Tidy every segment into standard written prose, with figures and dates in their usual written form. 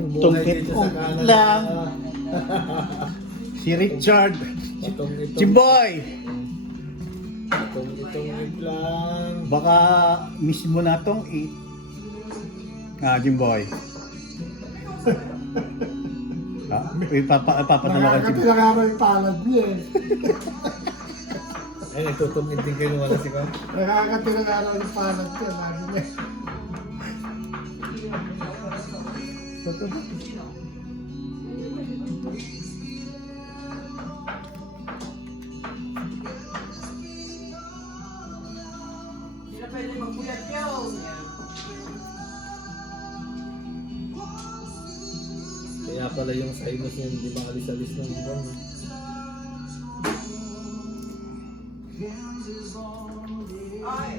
Tungkit lang. Si Richard. Jimboy. Itong lang. Baka miss mo na tong Jimboy. Ipapadala ka Nakakatila nga yung palad niya eh. Ay, nagtutungin din kayo wala si Kam. Nakakatila nga yung palad niya. Sabi niya. Hindi na pwede magbuyat yun. Kaya pala yung sinus niya hindi makalis-alis ng buwan. Ay!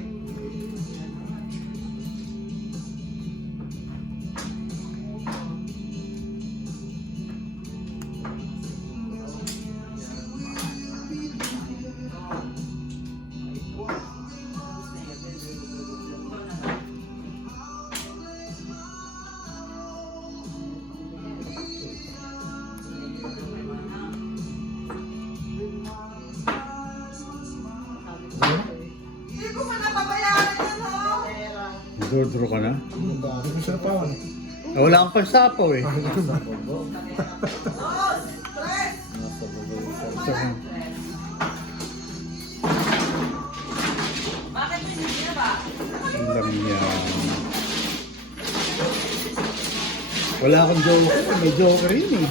Hindi ko pa nababayaran yun, ho! Duro ka na? Ang dami ko siya pa. Wala kang pansapaw eh. Nasa bobo. Oh, stress! Nasa bobo yung sarili. Bakit hindi na ba? Ang lang yan. Wala akong joker. May joker yun eh.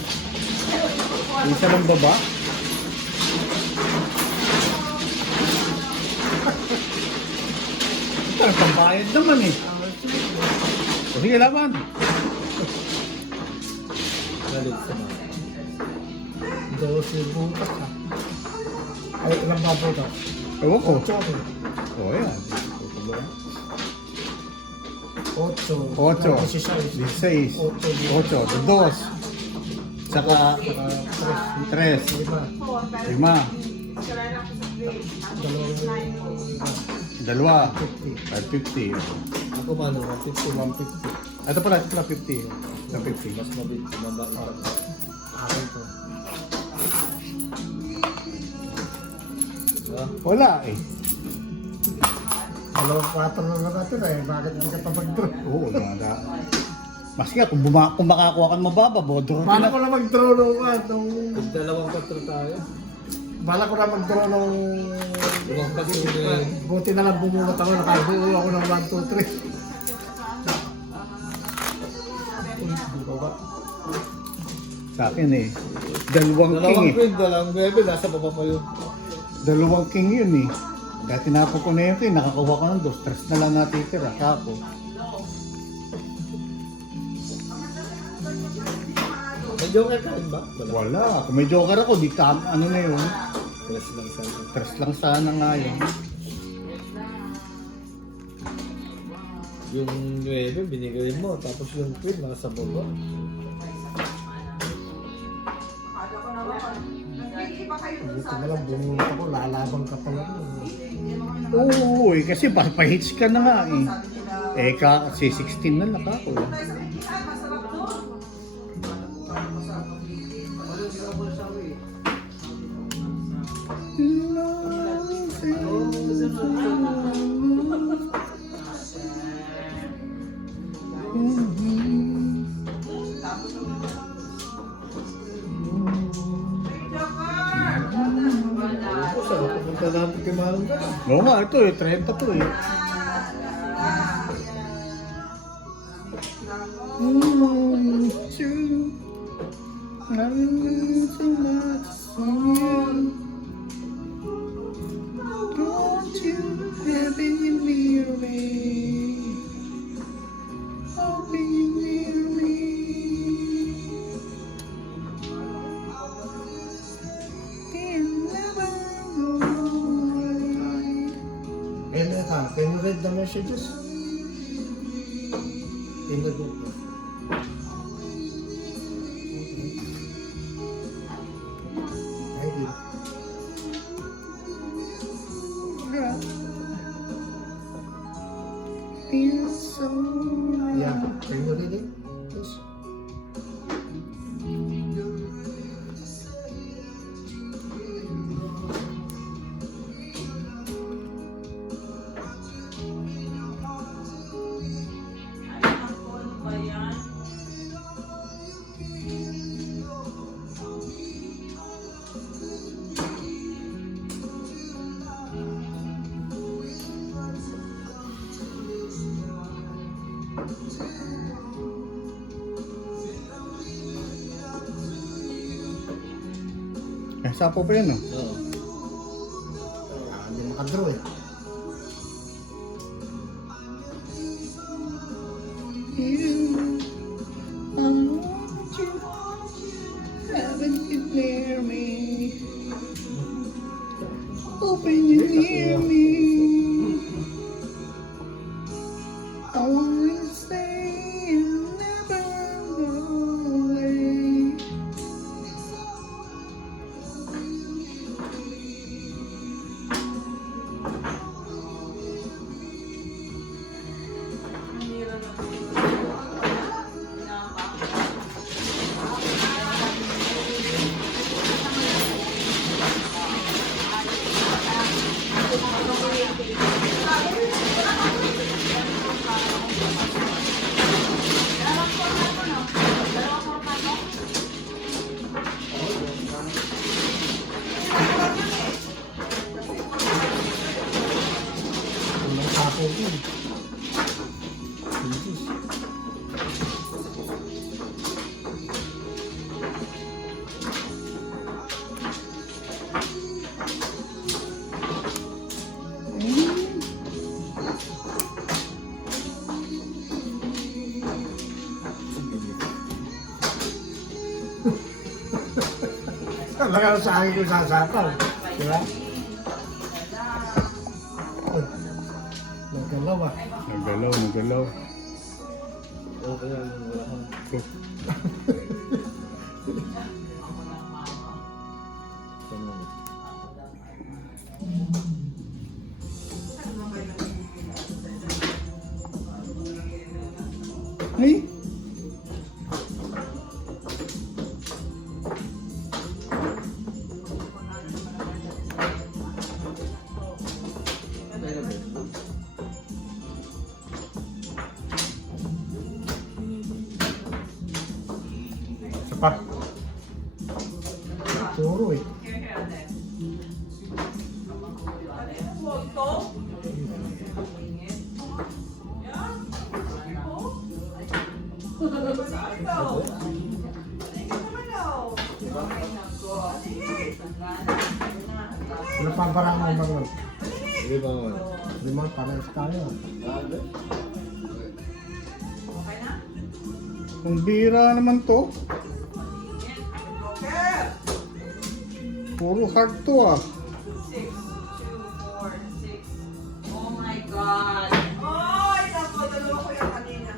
Isa lang baba. Ito, pambayad naman eh. Sige, laban. Galit sa mga. Dos yung butas ha. Ay, ilang ba butas? Ewan ko. 8. O, yan. 8. 16. 8. 2. Saka 3. 5. Dalawa. 550. Ako mano, 150. Ito pala, 50. 50. mas mabait ito. Akin to. Diba? Wala eh. 2 4 na natin eh. Bakit hindi ka pa mag-draw? Oo, wala. Maski kung makakuha ka ng mababa, bodro Bala na. ko na mag-draw nung Dalawang 4 tayo. Bala ko na mag-draw nung Ibang pagsunin. buti na lang bumunot ako. Nakabuo ako ng 1, 2, 3. Hindi ko ba? Sa akin eh. Dalawang king Dalawang eh. queen, dalawang bebe, nasa baba pa yun. Dalawang king yun eh. Dahil tinapos ko na yun king, nakakuha ko ng 2. Stress na lang natitira. Kapo. May joker ka rin ba? Wala. Kung may joker ako, di ano na yun. Plus lang sa akin. Stress lang sana nga yun. Yung 9 binigay mo, tapos yung queen nasa baba. Akala ko naman, nag-iiba pa kayo dun Buti sa na lang bumunot ako. Lalabang ka pala. Oo eh. Kasi pa-hits ka na nga eh. Eh, kasi 16 na lang ako. masarap doon. Ako sa pupunta natin kay Manong ka. Oo nga, ito eh. 30 to eh. Don't you have any memory? Hoping you hear me. Can never go away. Can you read the messages? In the group. Thank you. Feels so Yeah, can you read it? Yes. Eh, sapo pa yan, oh. Oo. Hindi makadraw eh. You, I want you, haven't you near me? Open you near me. I wanna stay and never go away. Ang sapo ko. Talaga sa akin yung sasapaw. Diba? Uy, nagalaw ah. Nagalaw, nagalaw. Okay yan. Wala kang. Tanong. Ay! Isa pa. Puro eh. Ano pa parang mo mga Hindi ba naman? lima parehas tayo. Ang bira naman to. Puro hard to, ah. 6, 2, 4, 6. Oh my God! Ay, naku, dalawa ko yung kanina.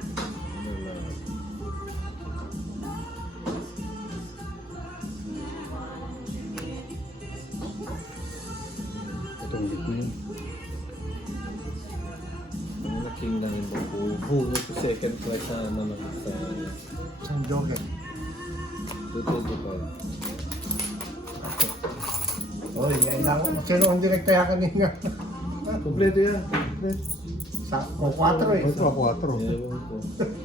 Itong gitna. Ang king lang yung buo sa second prize na naman sa Isang joker. 225. Oy, kailangan. Sino ang direkta kanina? Kompleto yan. Kompleto. Sa o 4 eh. Ito, 4. Ewan ko.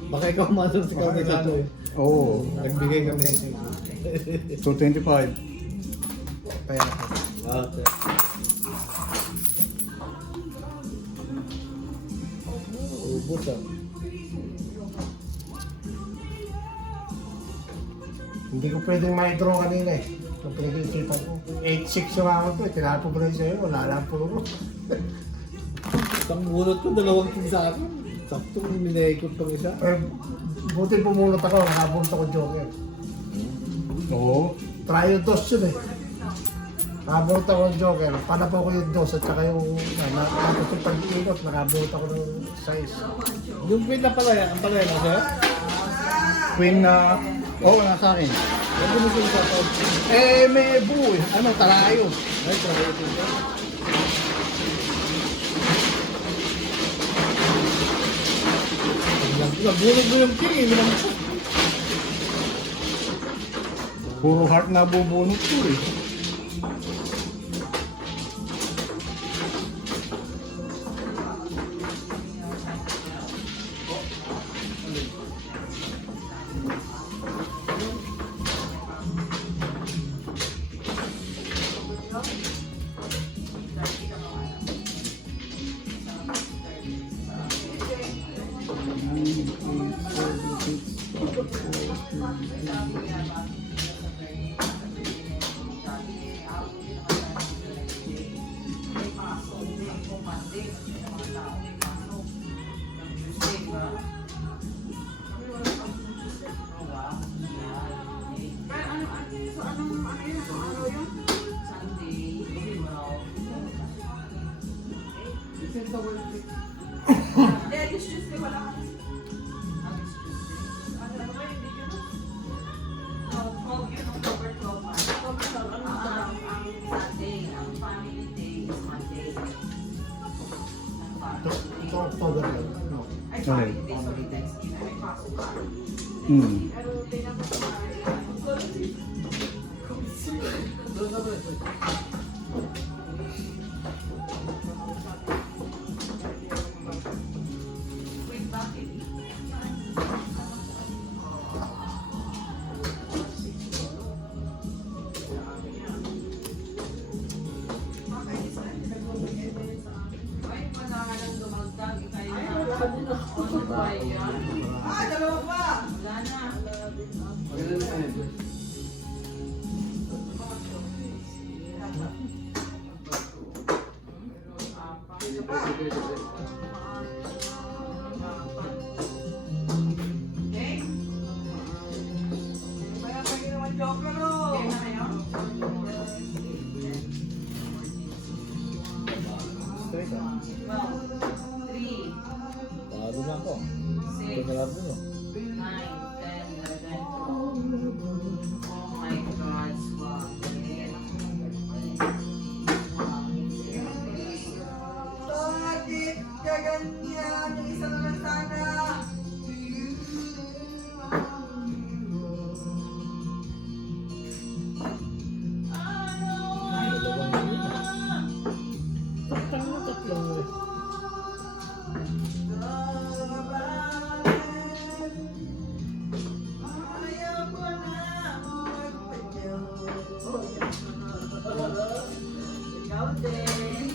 Baka ikaw masunod sa kami dito eh. Oo. Nagbigay kami. 225. Kaya Okay. Ubus ah. hindi ko pwedeng ma-draw kanina eh. Kung pinag-iisipan ko. 8-6 yung ako ko eh. Tinapos ko rin sa'yo. Wala lang puro. Isang bunot ko, 2 king sa akin. Sakto kung minaikot pang isa. Eh, buti pumunot ako. Nakabunta ko joker. Oo. Try yung dos yun eh. Nakabunta ko yung joker. Panapo ko yung dos at saka yung tapos yung pag-iikot. Nakabunta ko ng size. Yung queen na palaya, ang palaya na siya? Queen na... Oo, nasa akin. Ano mo siya sa pag? Eh, may buo eh. Ano, talayo. Ay, sabi ito siya. Nabulog mo yung king eh. Puro heart na bubunot ko eh. Monday, kasi yung mga tao may pasok. Yung Tuesday, ba? Kami wala pang Tuesday. Oh, wow. Yeah, pero ano, so anong, ano yun? Anong araw yun? Sunday. Hindi mo na ako. Hindi, this Tuesday wala kami. Ano ba yung video mo? No, 12 yun, October 12 man. October 12, ano ang Sunday, ang family day is Monday. Ang family day. Ito, October lang. No. Ay, family day, sorry, Thanksgiving. May pasok ka. Pero tingnan mo sa Doon na ba? wait, bakit? Ay, wala nga nang dumagdag. Ikaya na. Ano ba yan? Ah, dalawa pa! Wala na. Okay? Kaya pa ginawa joker o. Okay na kayo? Straight ah. 3, Talo na ako. 6, Ito na lang mo. 9, 10, 11, 12. Oh my God, swag. Bakit ka ganyan? Yung isa naman sana. Tatlong. Ikaw din.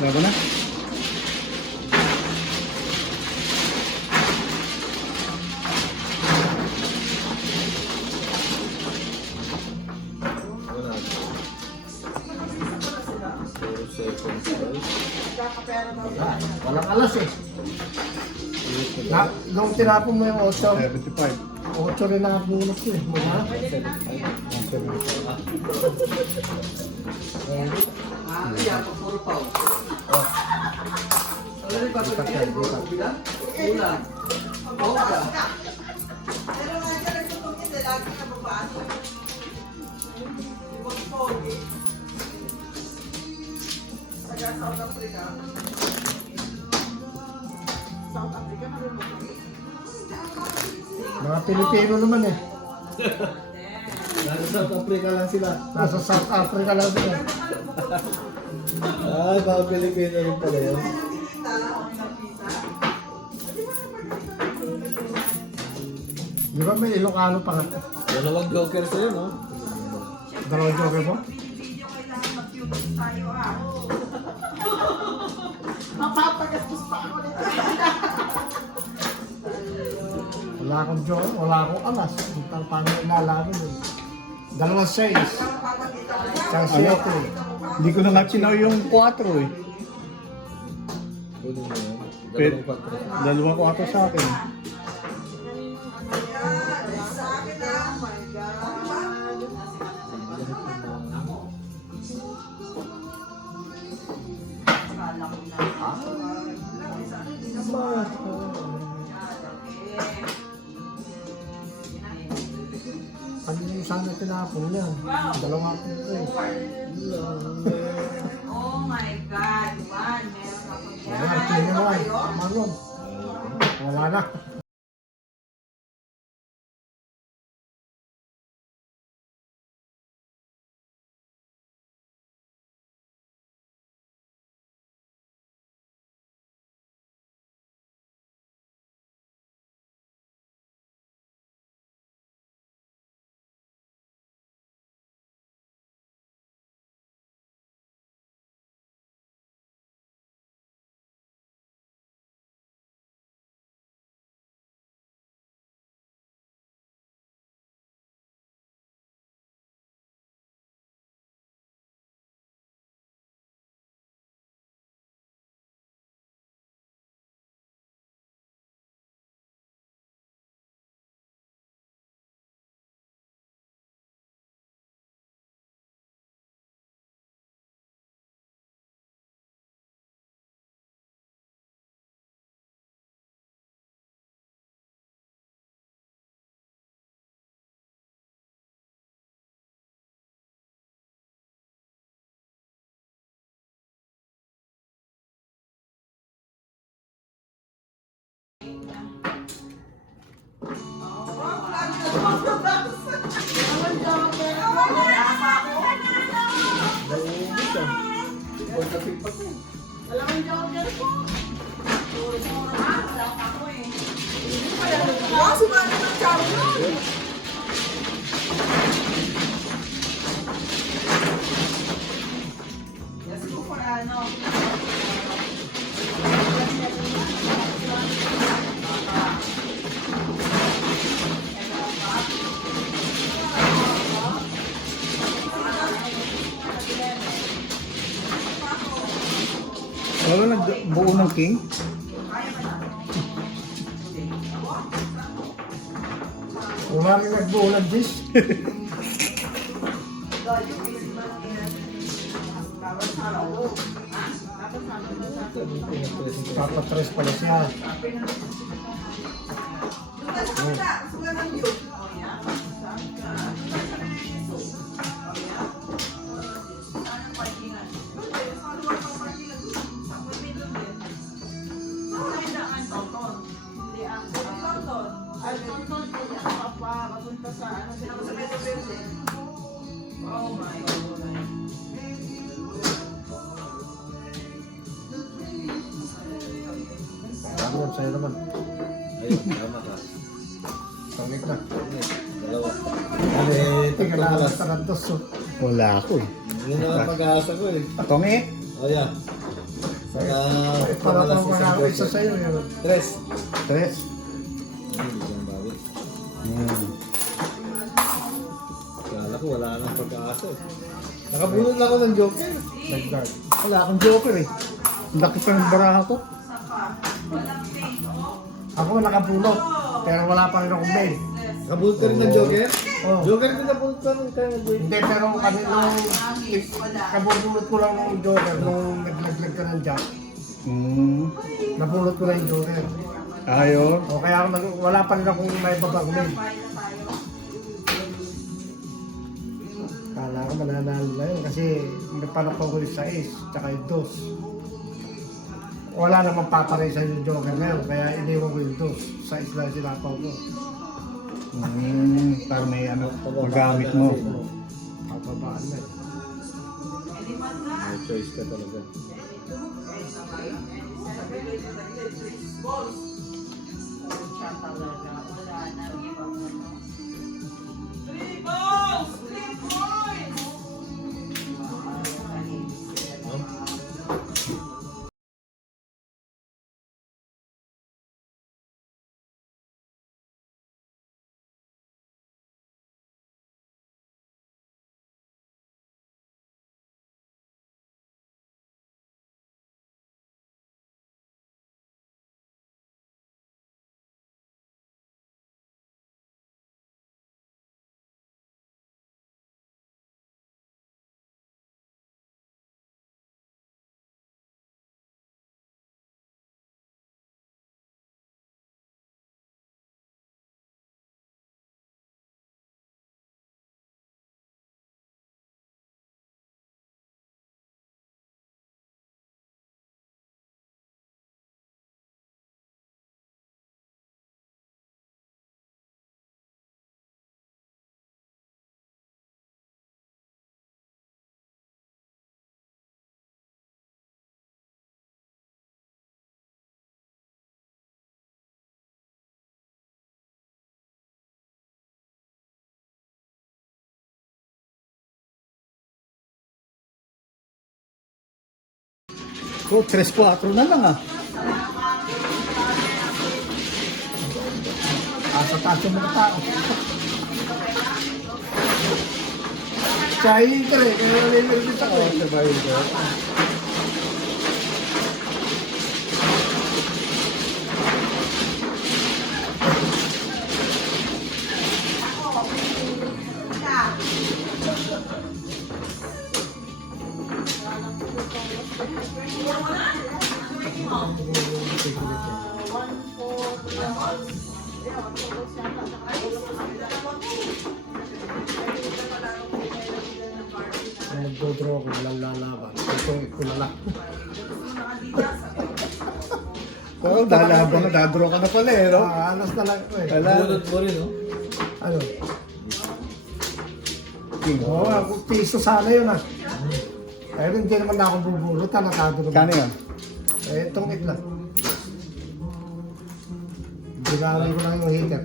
Bago na? Wala. 4 seconds guys. Walang alas eh. Nung tinapon mo yung 8, 75. 8 rin ang bunot ko eh. Wala. Pero nga dyan, nagtutugin na lagi na babasa. Ibang pogi. Taga South Africa. South Africa na rin mo kami. Mga Pilipino naman eh. Nasa South Africa lang sila. Nasa South Africa lang sila. Ay, baka Pilipino rin pala yun. Di ba may Ilocano pa nga? Dalawang joker sa'yo, no? Dalawang joker mo? Video kailangan mag-YouTube tayo ah. Mapapagastos pa ako nito. Wala akong joker, wala akong alas. Paano ilalagin eh. 2-6. Isang 7. Hindi ko na nga chinaw yung 4 eh. Kunin mo yan. Pwede. Dalawang 4. Dalawang 4 sa akin. Sa akin ah. Oh my God. Akala ko na. Ano yung sana tinapon yan? Dalawang ako eh. Oh my God. One. Meron ako yan. Ayan, tingnan mo ay. Manon. Wala na. Naubos ah. Ipon na pipat eh. Dalawang joker po. Ha? Wala pa ako eh. Wow, sumali ng champion. Let's go for ano. Wala nagbuo ng king? Wala rin nagbuo ng dish. Papatres pala siya. Oh my God. Ano sa'yo naman? Ayun, tama ka. Pangit na. Dalawa. Tingnan na alas na ng dos. Wala ako eh. Yun ang pag-aasa ko eh. Atong eh. Oh yeah. Saka Para pamalas ko isang mga isa beses. sa'yo yun. Tres. Tres. Ayun, isang bawi. Kala ko wala nang pag-aasa eh. Nakabunod lang ako ng joker. Nag-guard. Wala akong joker eh. Ang laki pa ng baraha ko. Ako nakabulot. Pero wala pa rin akong mail. Nakabunod ka rin ng joker? Oh. Joker din nabunod ka rin kaya nag-wait. Hindi, pero kami nung kabulot ko lang ng joker nung naglaglag ka ng jack. Nabulot ko lang yung joker. Ayun. O kaya ako wala pa rin akong may babang mail. Kala ko mananalo na yun kasi nagpanakpan ko yung 6 tsaka yung 2. Wala namang paparay sa yung joker na yun kaya iniwan ko yung 2. 6 lang sinapaw ko. Para may ano, magamit mo. Papabaan na. May choice ka talaga. So, 3-4 na lang ah. Asa-taas yung mga tao. Chahin ka rin, kaya nalilipit ako. Survival ka. Nagdodraw ako, walang lalaban. Ito na lang. Oo, dalaban na, dadraw ka na pala eh, no? Alas na lang ko eh. Wala. Bunot mo rin, no? Ano? King. Oo, piso sana yun ah. Pero hindi naman na ako bubulot, nakado naman. Kano yun? Eh, itong itla. Ginamit ko lang yung heater.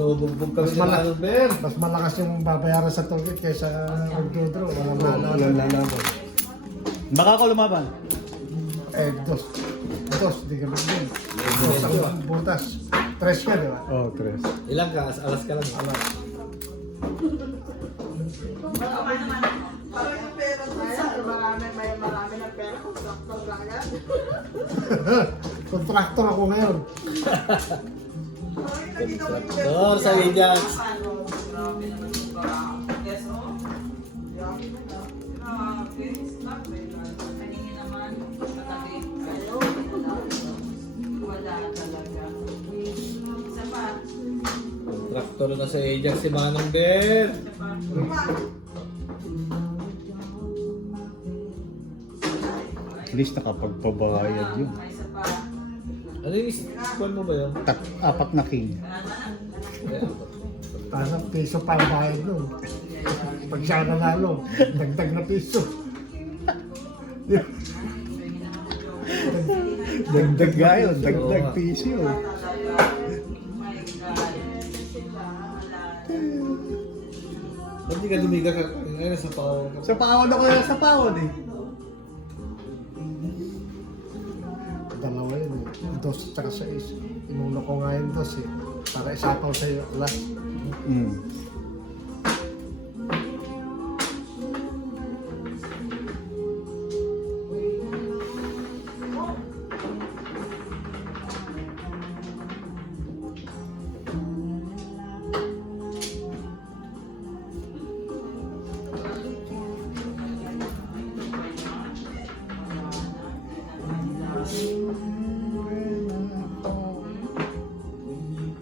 Binubugbog kami Mas sa malaki. ano, Ben. Mas malakas yung babayaran sa tungkit kaysa magdodro. Walang lalaban. Baka ako lumaban. Eh, dos. Dos, di ka din. Dos ang butas. Tres ka, di ba? Oh, tres. Ilang ka? Alas ka lang. Alas. Parang yung pera dun sa marami ng pera kung sakto lang yan. Kontraktor ako ngayon. Door sa Williams. Grabe naman yung parang. Yes, oh. Grabe na lang. Grabe. Stop, eh. Kaningin naman, katabi. Ayaw, wala talaga. Isa pa. Kontraktor na sa Ajax si Manong Ben. Isa pa. At least nakapagpabayad yun. Isa pa. Ano yung isipon mo ba yun? Apat na king. Eh, Parang piso pa ang bayad nun. Pag siya nanalo, dagdag na piso. Dagdag gayon, dagdag piso yun. Oh my God. Sila, wala. ba't di ka dumiga ka? Ngayon sa pao. Sa pawon ako yan sa pawon eh. Dalawa yun eh. Dos tsaka sa is. Inuno ko nga yung dos eh. Para isapaw sa'yo. Last. Mm.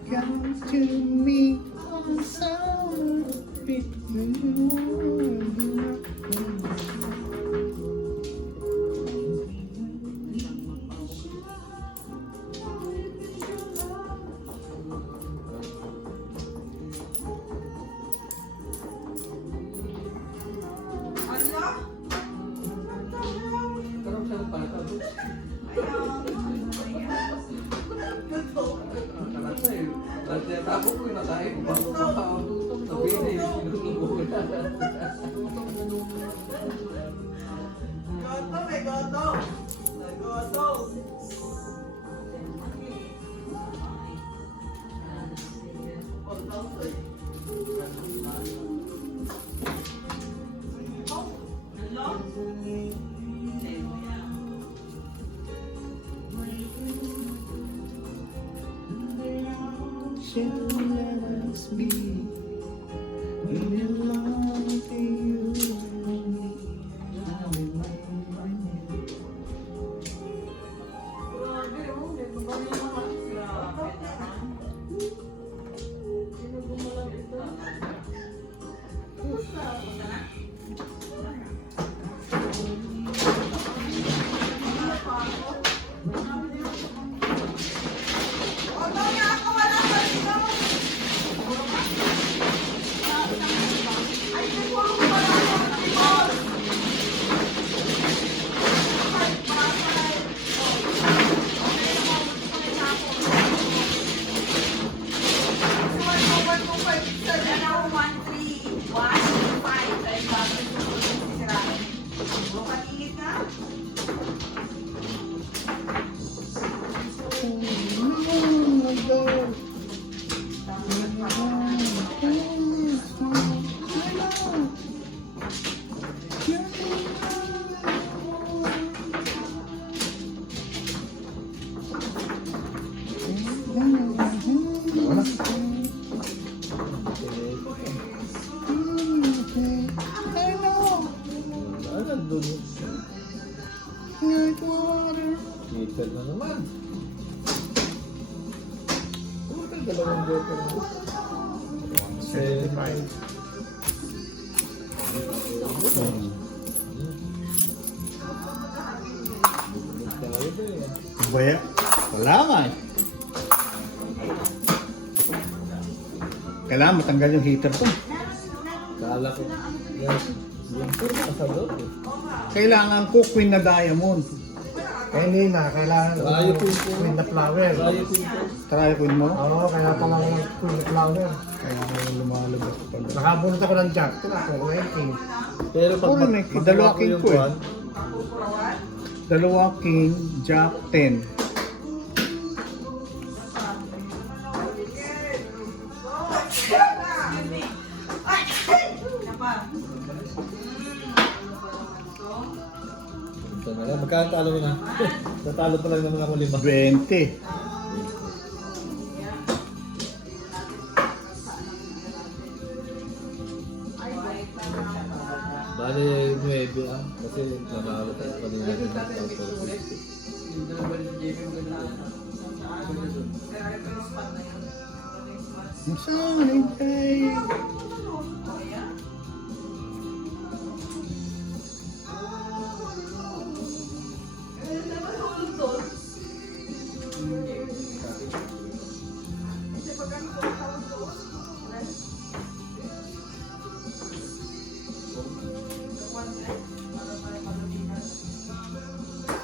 Come to me on summer Goto, may goto. Naggoto. Shall let us be. We belong to you. Grabe, oh. May gumamit naman. Grabe naman. Sino gumalang ito? Wala. Ano doon? Like water. Kita na naman. Puta, dalawang goto na. 75. ba eh. Baya, wala nga eh. Kailangan matanggal yung heater ko. Kala ko. Yung puro nakasagot eh. Kailangan ko queen na diamond. Kaya Nina, kailangan Rayo po po. queen na flower. Rayo po ito. Try queen mo. Oo, kaya pala ng queen na flower. Kaya lumalabas pala. Nakabunot ako ng jack. Ito na ako, king. Pero pag Puro na eh. Dalawa king ko eh. buwan, Dalawa king, jack 10. ito na lang. Magkano talo mo na? Natalo pa lang naman ako 5. 20. Bale, 9 ah. Kasi nanalo ka kanina din ng tao. Masanay tayo.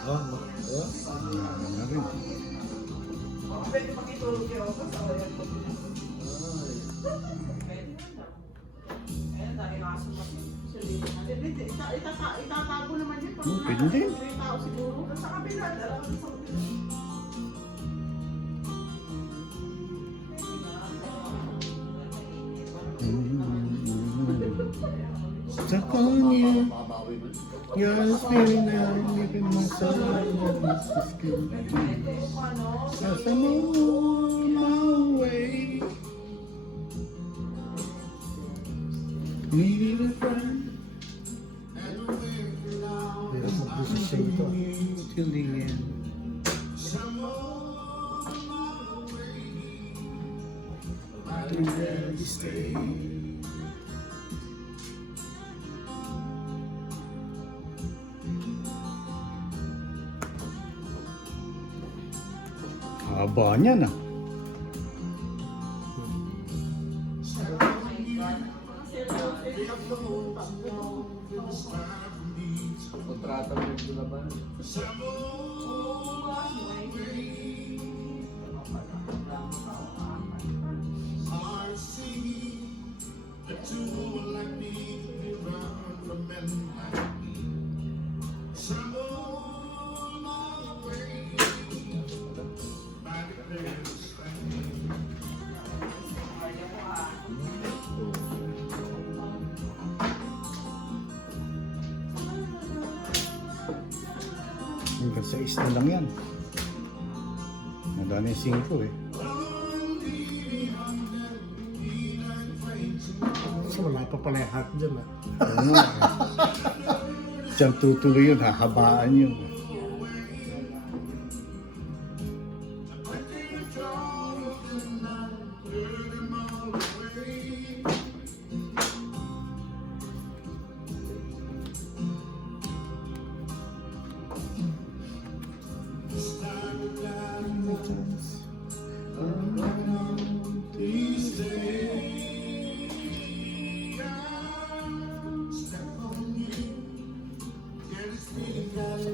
Ah, Wala na rin. Itatago naman yun. Pwede din. May tao siguro. Sa kabila, dala ko sa kabila. Sa kanya, you're the feeling that I'm living my soul. As I'm on my way, needed a friend. Hirap mag-decision ito. Till the end. To where you stay. Haba niya na. kontrata mo yung laban. Hanggang sa is na lang yan. Nadaan yung 5 eh. So, wala pa pala yung hat dyan ah. Ano eh. Diyan tutuloy yun, hahabaan yun.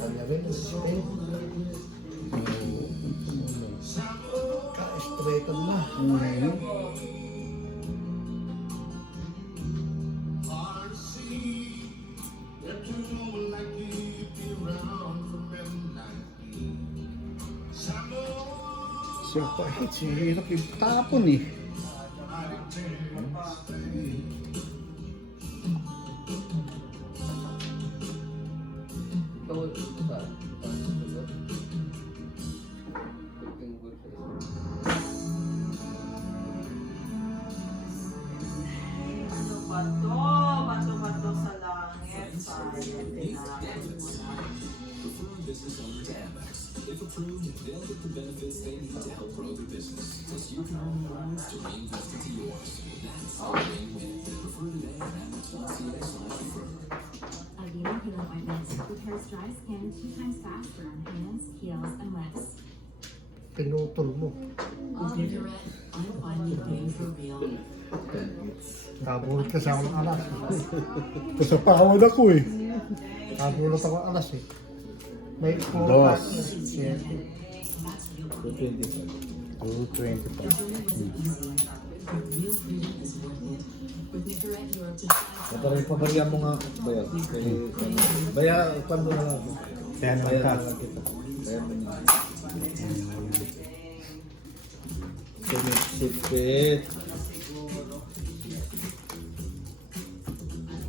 Kanya rin, Spain. Ka-straighten na. So, kahit hirap yung tapon eh. Bato sa langit. Sayang, tinapon mo na. If approved, they'll get the benefits they need to help grow their business. Plus, you can earn rewards to reinvest into yours. That's a win-win. Refer today at Amex.ca/refer. Aveeno Halo Ointment repairs dry skin 2 times faster on hands, heels, putol mo. Kabulot kasi ako ng alas. Kasapawad ako eh. Kabulot ako ng alas eh. May Dos. 225. 225. Parang pabarya mo nga ba yan? Baya, paano na lang? Kaya naman Baya ka. na lang kita. Baya mo na. Sumipsipit.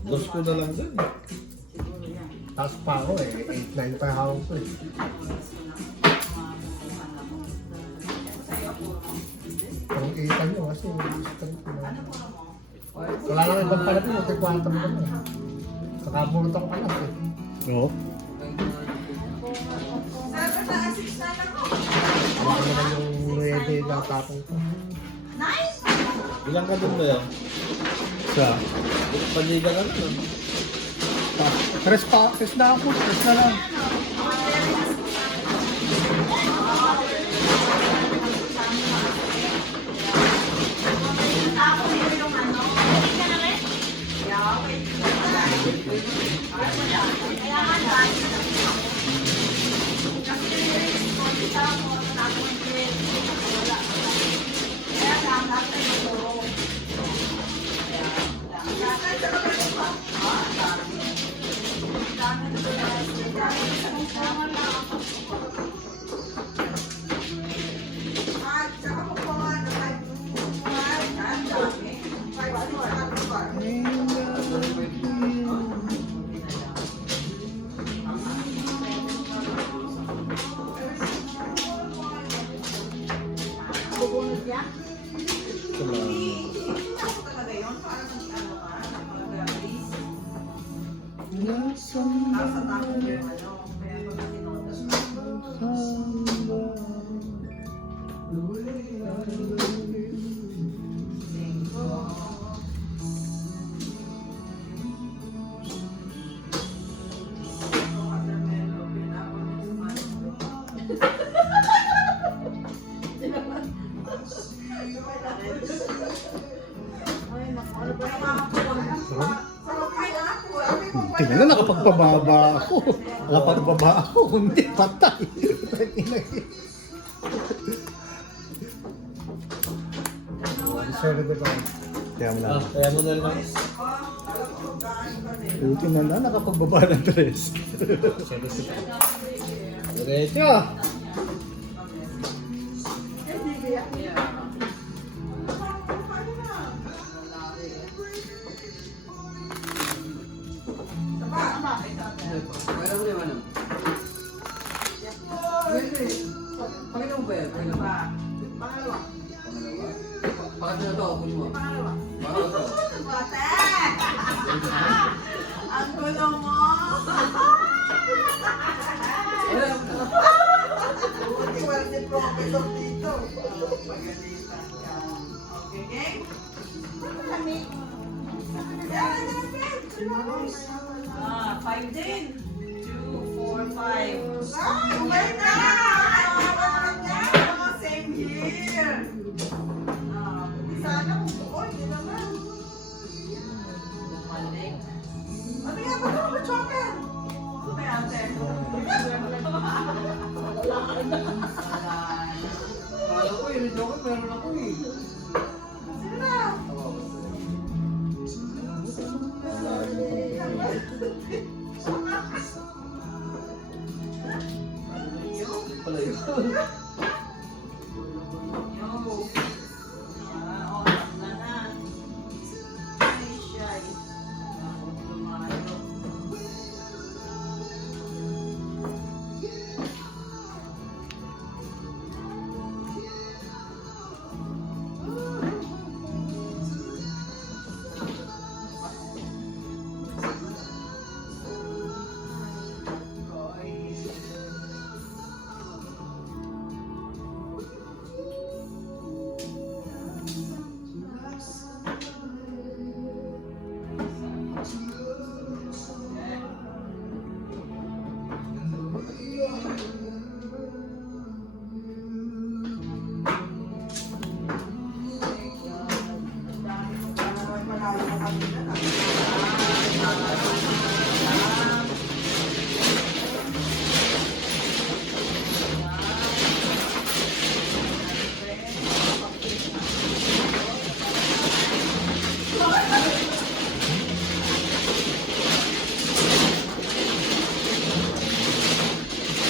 Dos ko na lang dun. Taas pa ako eh. 8-9 pa hawak ko eh. Kung kita nyo kasi wala nang ibang pala po. Magkikwanta mo kami. Kakabulot ako alas eh. Oo. Wala ko naman yung ready na tapong ko. Ilang ka dun ba yan? Sa. Paliga ka na nun. Tres na ako. Tres na lang. Tingnan na, nakapagbaba ako. Nakapagbaba ako, hindi patay. Sorry ba ito? Kaya mo lang. Kaya mo na lang. Ultima na, nakapagbaba ng tres. Diretso! Ang gulo mo! Wala si Professor dito. Pagalitan ka. Okay, gang? Ah, 5 din. 2, 4, 5. Oh my God! Same here. Sana kung buo, hindi naman. Bumalik. Ano nga ba ito? Choker? May ate. Kala ko yun, joke, meron ako eh. Sino na? Pala yun.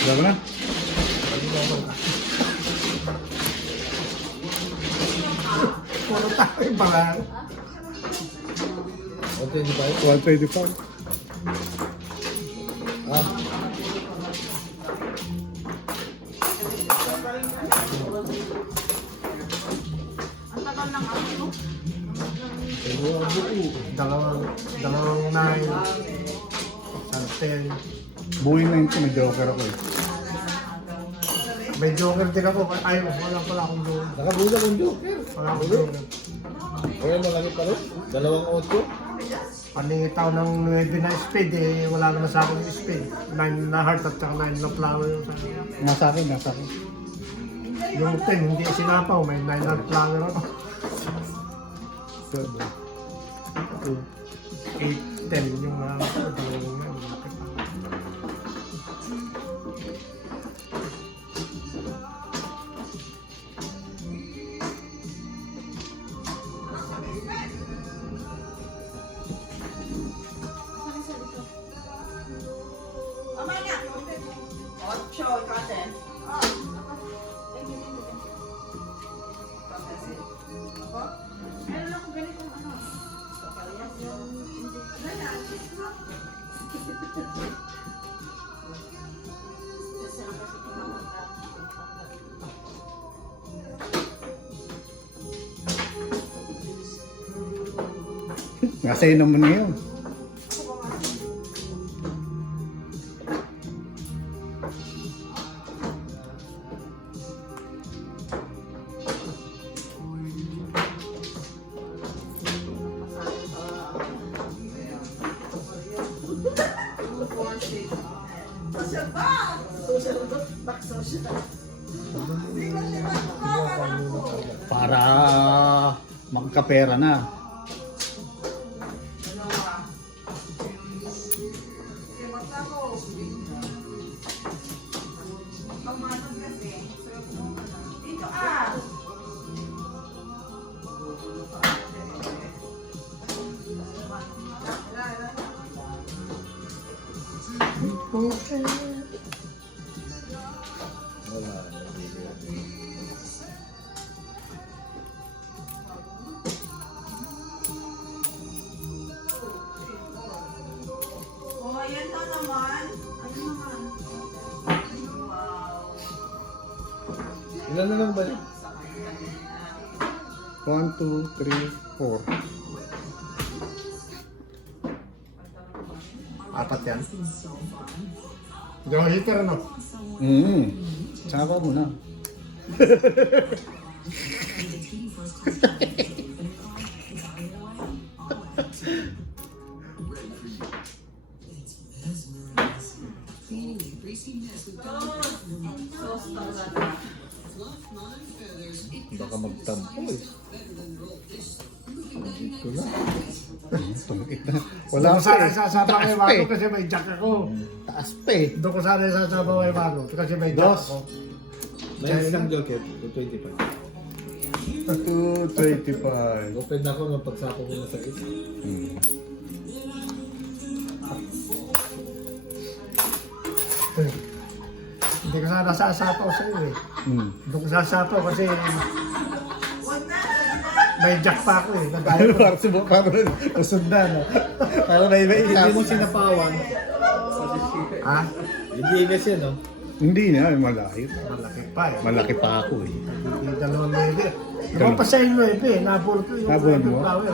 Alam mo na? Puro tayo pala. Okay, di ba? 125. Ah, Ang tagal ng ano. dalawa buo. Dalawang 9. Isang 10. Buhay na yun ko, may joker ako eh. May joker din ako. Ay, wala pala akong joker. Nakabuo ng joker. Wala akong joker. Okay, malaki pa rin. 2-8. Paningit ako ng 9 na speed eh. Wala naman sa akin yung speed. 9 na heart at saka 9 na flower yung sa akin. Nasa akin, nasa akin. Yung 10, hindi sinapaw. May 9 na flower ako. 8, 10 yung dalawang na. Malaki pa. Ama na. 8 kasi. Meron ako ganitong ano. Parehas yung wala. Kasi kasi pinamagka. Nasa iyo naman ngayon. Social ba? Social back social. Para magkapera na. Dito ah. Wala. Oh, yan na naman. Ano naman? Wow. Ilan na lang ba yun? 1, 2, 3, 4. Apat yan. Hindi ako hitter, ano? Saka mo na. Baka magtampo eh. Dito na. Tungkit na. Wala Wala ko pa sana eh. isasama kay Taas pa Mano eh. kasi may jack ako. Taas pa eh. Doon ko sana isasama kay Mano kasi may jack Dos. ako. May isang joker. 25. 225. Open na ako nung pagsapo ko na sa isa. Hindi ko sana sasapaw sa iyo eh. Doon ko sasapaw kasi may jack pa ako eh. Nagaya ko. Para subo, para usod na, no? Para na iba Hindi mo sinapawan. Ha? Hindi igas yan, no? Hindi na, malayo. Malaki pa eh. Malaki pa ako eh. Yung dalawang lebe. Naman pa sa inyo eh. Nabulot ko yung Nabulot mo? flower.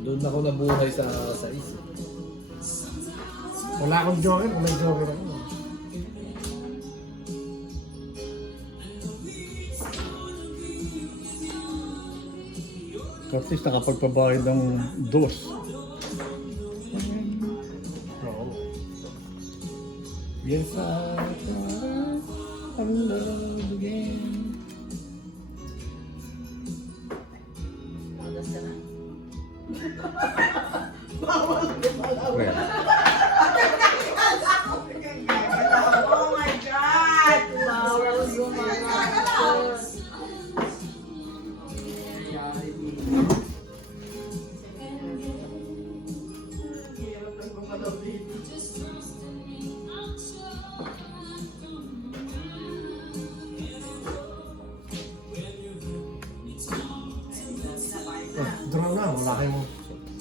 Doon ako nabuhay sa isa. Wala akong joker. Kung may joker ako. At least nakapagpabayad ng dos. Oo. Yes, I love again. Well, Oh my God! Bawal yung mga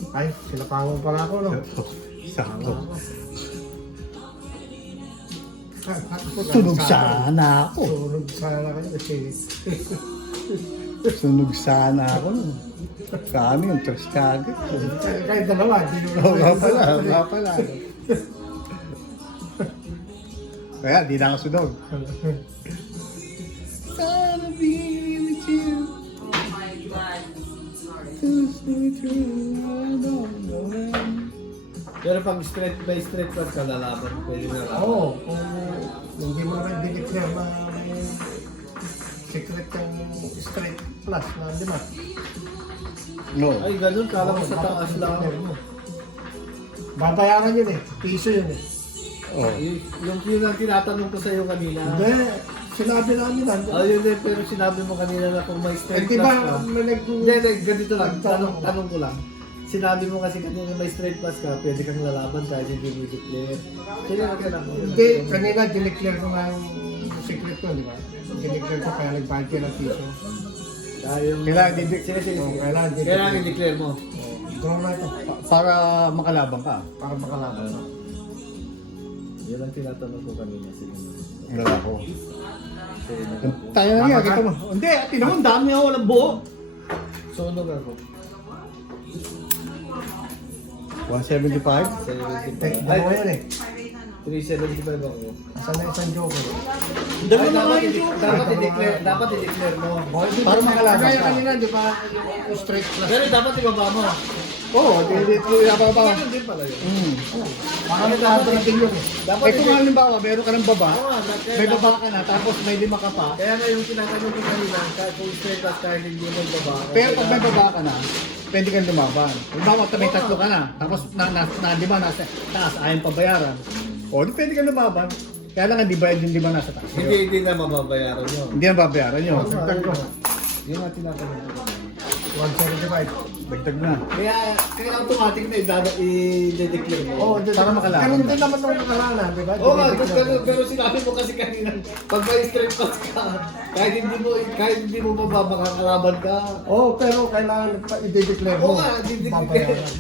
Ay, sinapangon pala ako, no? Sakto. Sunog sana ako. Sunog sana kayo. Sunog sana ako. Sa amin, yung tres kagad. Kahit dalawa, hindi nyo Oo nga pala, nga pala. Kaya, di na ako sunog. Sana be with you. Oh my God. Sorry. To stay true, I don't know when. Pero pag straight by straight plus ka lalaban, pwede na lang. Oo, kung hindi mo naman dineclare na may secret yung straight plus na 5. No. Ay, ganun. Kala ko sa taas lang. Babayaran yun eh. Piso yun eh. Oh. Yung yun ang tinatanong ko sa iyo kanina. Hindi, sinabi namin lang. Ayun din, pero sinabi mo kanina na kung may Eh, straight di plus ba, ka. Hindi, ganito lang. Tanong ko lang. Sinabi mo kasi kanina may straight plus ka, pwede kang lalaban kahit hindi mo declare. Kailangan ka lang. Hindi, kanina dineclare ko nga yung secret ko, di ba? Dineclare ko kaya nagbayad ko ng piso. Kailangan Sige, sige, Oo, sige. kailangan dineclare. Kailangan i-declare mo. Draw na ito, Para makalabang ka. para makalaban. Yan ang tinatanong ko kanina. Sige. Wala ko. Sige. Tayo na nga, kita mo. Hindi, tinan mo, ang dami ako, walang buo. Sunog ako. 175? Eh, 75. dalawa yun eh. 375 ako. Asan na isang joker? Dalawa Ay, na nga dapat yung joke. dapat i-declare mo. Para makalaban Kaya ka. kanina, di ba, yung straight plus. Pero dapat ibaba mo. Oo, hindi ko ibababa. Ganun din pala yun. Parang nakakarating yun eh. Dapat Eh kung halimbawa, meron ka ng baba, Oo nga, may baba ka na, tapos may 5 ka pa. Kaya nga yung tinatanong ko kanina, kahit kung straight plus kahit hindi mo baba. Pero pag may baba ka na, pwede kang lumaban. Halimbawa, may 3 ka na, tapos di ba, nasa taas, ayaw pa bayaran. O, di pwede kang lumaban. Kaya lang, hindi bayad yung 5 nasa taas. Hindi na mababayaran yun. Hindi na babayaran yun. Dagdag ko. Yun nga tinatanong ko. 175. Dagdag na. Kaya automatic na i-declare mo. Oo, Para makalaban ganun ka. din naman nung nakaraan, di ba? Oo nga, Dineclare. pero sinabi mo kasi kanina, pag may straight pass ka, kahit hindi mo makakalaban ka. Oo, pero kailangan i-declare mo. Oo nga, Babayaran.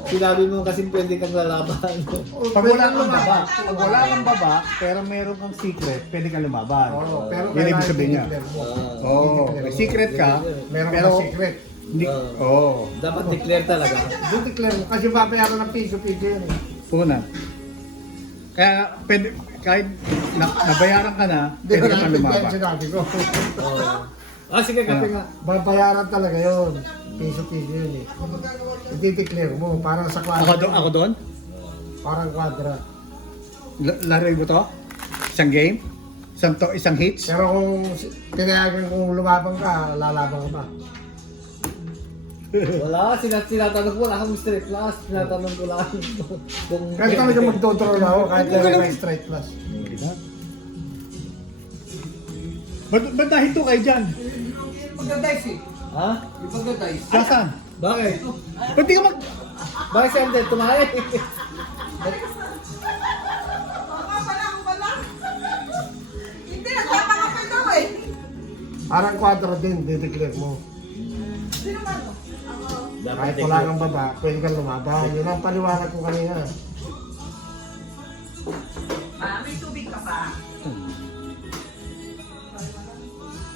Sinabi mo kasi pwede kang lalaban. Pag wala kang baba, pag wala kang baba, pero meron kang secret, pwede kang lumaban. Oo, pero Yun ibig kailangan sabihin niya. i-declare mo. Oo, may secret ka, Meron pero ka secret. hindi, oo, Dapat declare talaga. I-declare mo. Kasi babayaran ng piso-piso yun eh. una. Kaya, pwede, kahit nabayaran ka na, Hindi pwede ko ka pang natin lumaban. sinabi ko. Oo. Sige, kape nga. Babayaran talaga yun. Piso-piso yun eh. I-declare mo. Parang sa kwadra. Ako doon? Parang kwadra. Laro mo to? Isang game? Isang hits? Pero kung tinayagan kung lumabang ka, lalaban ka pa. Wala, tinatanong ko, wala kang straight plus. Tinatanong ko lang kung... Kahit talaga magdodraw na ako, kahit na may straight plus. Ba't nahinto kayo dyan? Yung pagka-dice eh. Ha? Yung pagka-dice. Nasaan? Bakit? Ba't di ka mag... Bakit siya hindi? Tumahay? Pala. Hindi, nagpapakapal daw eh. Parang kwadra din, di-declare mo. Sino ba to? Kahit wala kang baba, pwede kang lumaban. Yun ang paliwanag ko kanina. May tubig ka pa.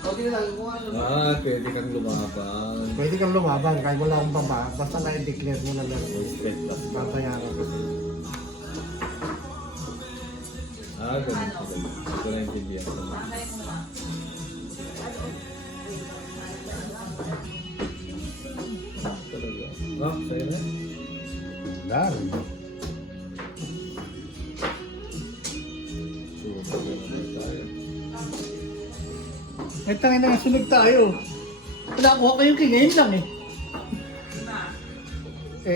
Pwede kang lumaban. Pwede kang lumaban kahit wala kang baba. Basta na-declare mo na lang. Straight plus. Babayaran ko. Ganun. Ito na yung tibiyan. Talaga. Sa'yo na? Dari. Eh, tangin na nga, sunog tayo. Wala, kuha kayong king, ngayon lang eh. 8, 9...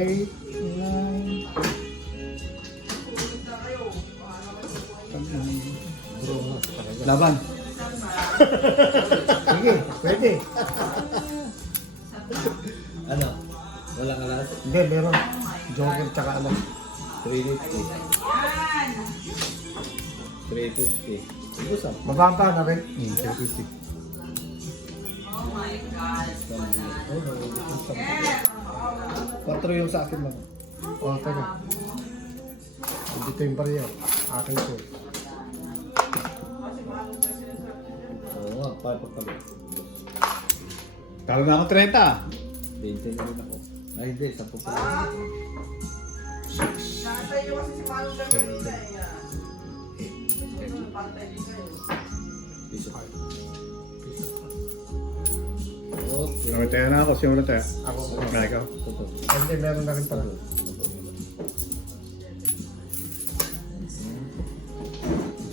Laban. Sige, pwede. Ano? Walang alas? Hindi, meron. Joker tsaka ano. 350. 350. Usap. Mababa na rin. 350. Oh my Oh, no. 4 yung sa akin lang. O, teka. Dito yung barya. Akin ko. Oo nga, paano pala? Talo na ako 30. 20 na rin ako. Ay, hindi, 10 pa. Natayo kasi si Manong Gagarina eh. Pantay din kayo. Piso. Okay. Namataya na ako, simula tayo. Ako. Na ikaw. Ito. Hindi, meron na rin pala.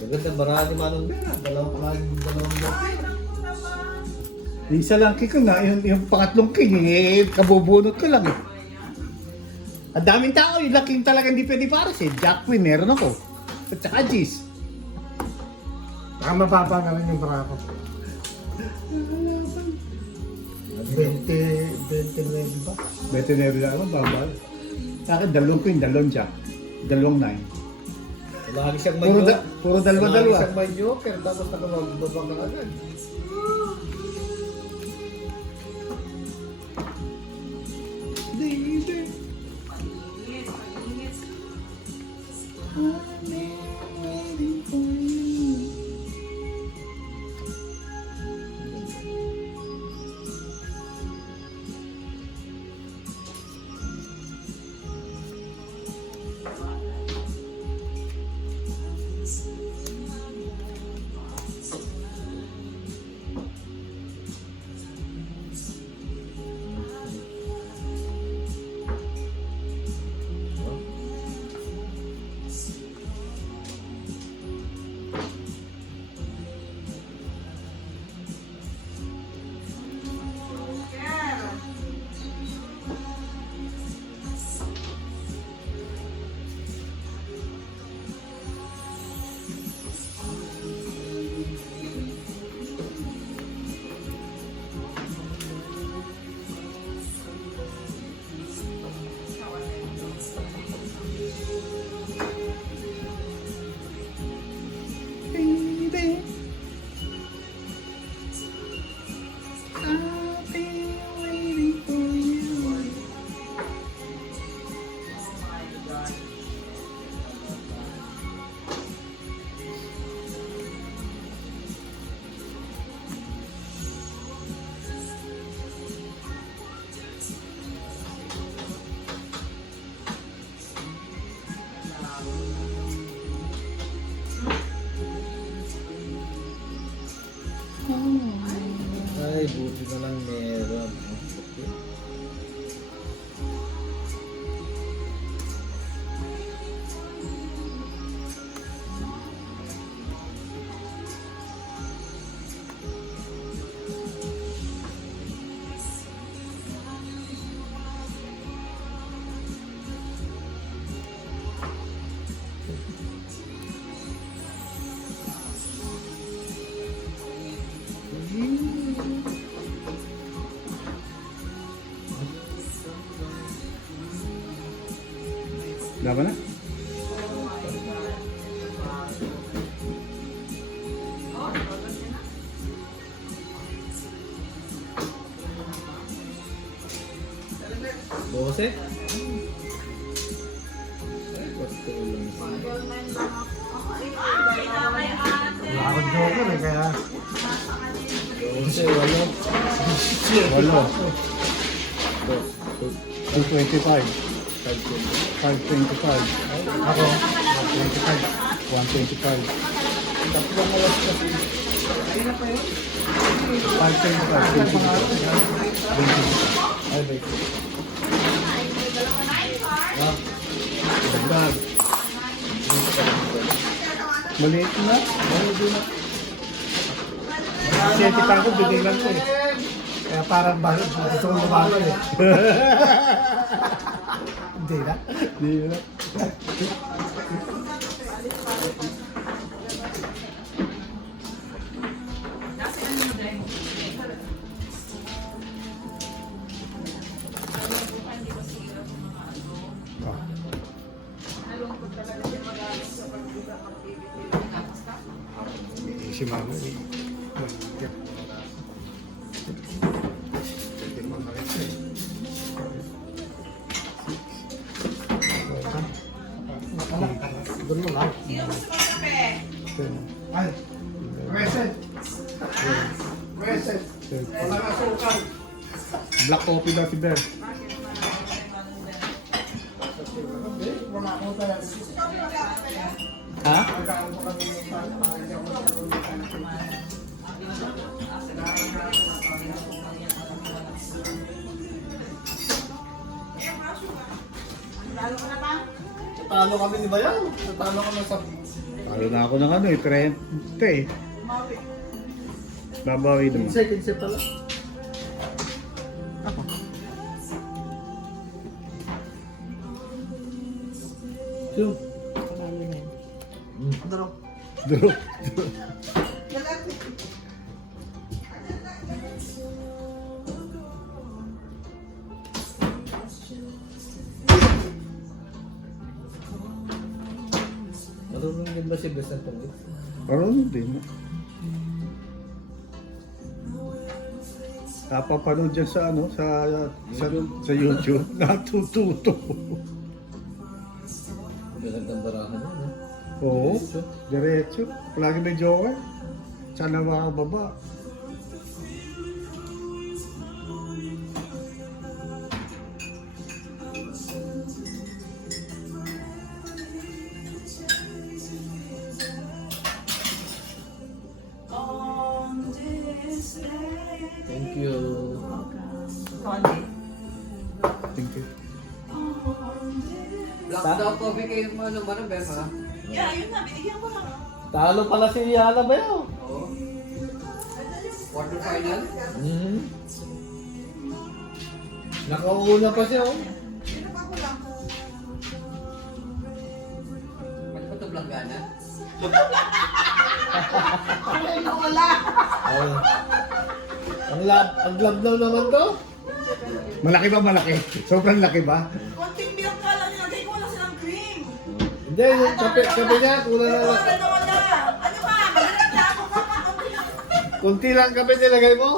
Maganda marami manong pera. Dalawang Ay, naku naman. Isa lang kick ko na, yung pangatlong king, eh, kabubunot ko lang eh. Ang daming tao, yung lang king talaga hindi pwede pares eh. Jack Queen, meron ako. At saka G's. Baka mababa na rin yung barako. 20 ba? Veterinary lang ako, babal. Sa akin, dalawang queen, dalawang jack. Dalawang 9. Lagi siyang Puro, puro dalawa-dalawa. Lagi siyang may joker, tapos nakababang ka agad. Pag-ingit, pag-ingit. Ay, buti na lang meron. Laban na? Bose? Ay, basta lang. Wala akong joker eh, kaya... Bose, walo. Walo. Dos. 225. 525. Ako, 125. Tatlong oras kasi. 525. Ay, bay. Ah, Dagdag. Maliit na. Siyete pa ako, bibilang ko eh. kaya parang gusto kong lumaban eh. Hindi na. Hindi na. Si Mama. Wala ka sukal. Black coffee daw si Ber. Wala ko tayo. Ha? Nagkaroon ko kami ng para hindi ako marunong. Lalo ka na ba? Talo kami ni Bayaw. Talo kami sa... Talo na ako ng ano eh, 30 eh. Mawi. Babawi naman. 15 pala. Yun. Ano? Draw. Marunong din ba si Bes ng tungkol? Parang din. Napapanood dyan sa ano, sa YouTube. Natututo. Magandang barahan mo, no? Oo, diretso. Palagi may joker. Sana makababa. Thank you. Tony. Thank you. Black daw coffee kayo mo naman ang Ber, ha? Yeah, yun na. Binigyan ko na. Talo pala si Yana Bayaw. Oo. Quarter final? Nakauna pa siya, oh. Sino pa ko lang? Ano ba ito Blanggana? Ano wala? Oh. Ang lablaw naman to. Malaki ba malaki? Sobrang laki ba? Konting milk ka lang nilagay ko wala silang cream. Hindi, yung kape niya, kulang na lang. Ano wala? Ano ba? Magaling na ako ka pa. Kunti lang kape nilagay mo.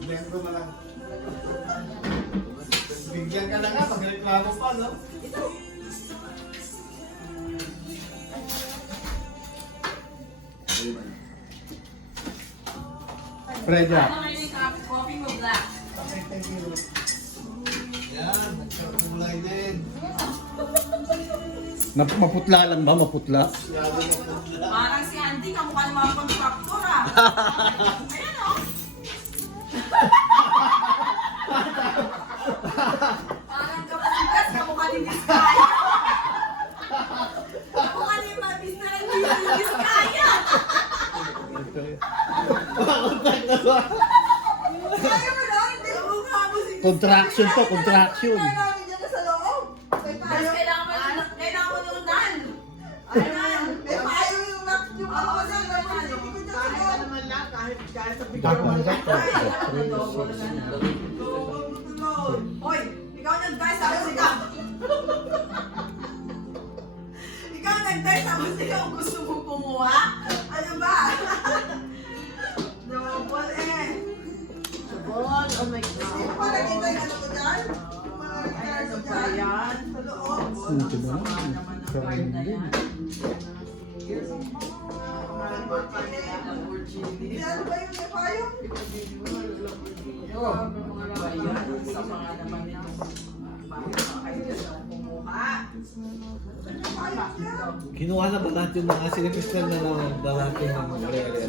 Bigyan ko na lang. Bigyan ka na nga, pag-reklamo pa, no? Fredja. Ano ngayon yung coffee mo black? Thank you. Yan, nagkakulay din. Maputla lang ba? Maputla? Parang si Andy, kamukha ng mga contractor ah. Ayan o. Parang kapasigas, kamukha ni Vizcaya. Kamukha ni Vizcaya. Kaya mo lang, hindi mo mukha mo si Vizcaya. Contraction to, contraction. Kaya namin dyan sa loob. Tapos kailangan mo yung nan. Ayan. May payo yung lock yung ano kasi kahit naman lang, kahit sa bigyan mo lang. Hoy, ikaw nag-dice tapos ikaw. Ikaw nag-dice tapos ikaw gusto mo kumuha? Ano ba? Double eh. Double, oh my God. Sino pa nakita yung ano ko dyan? Ano ba yan? Sa loob. Ito ba? Sama naman ng card na yan. Lamborghini. Ano ba yung payo? Sa mga naman nito. Bakit kayo na kumuha? Kinuha na ba natin yung mga sinipistal na darating ng mga area?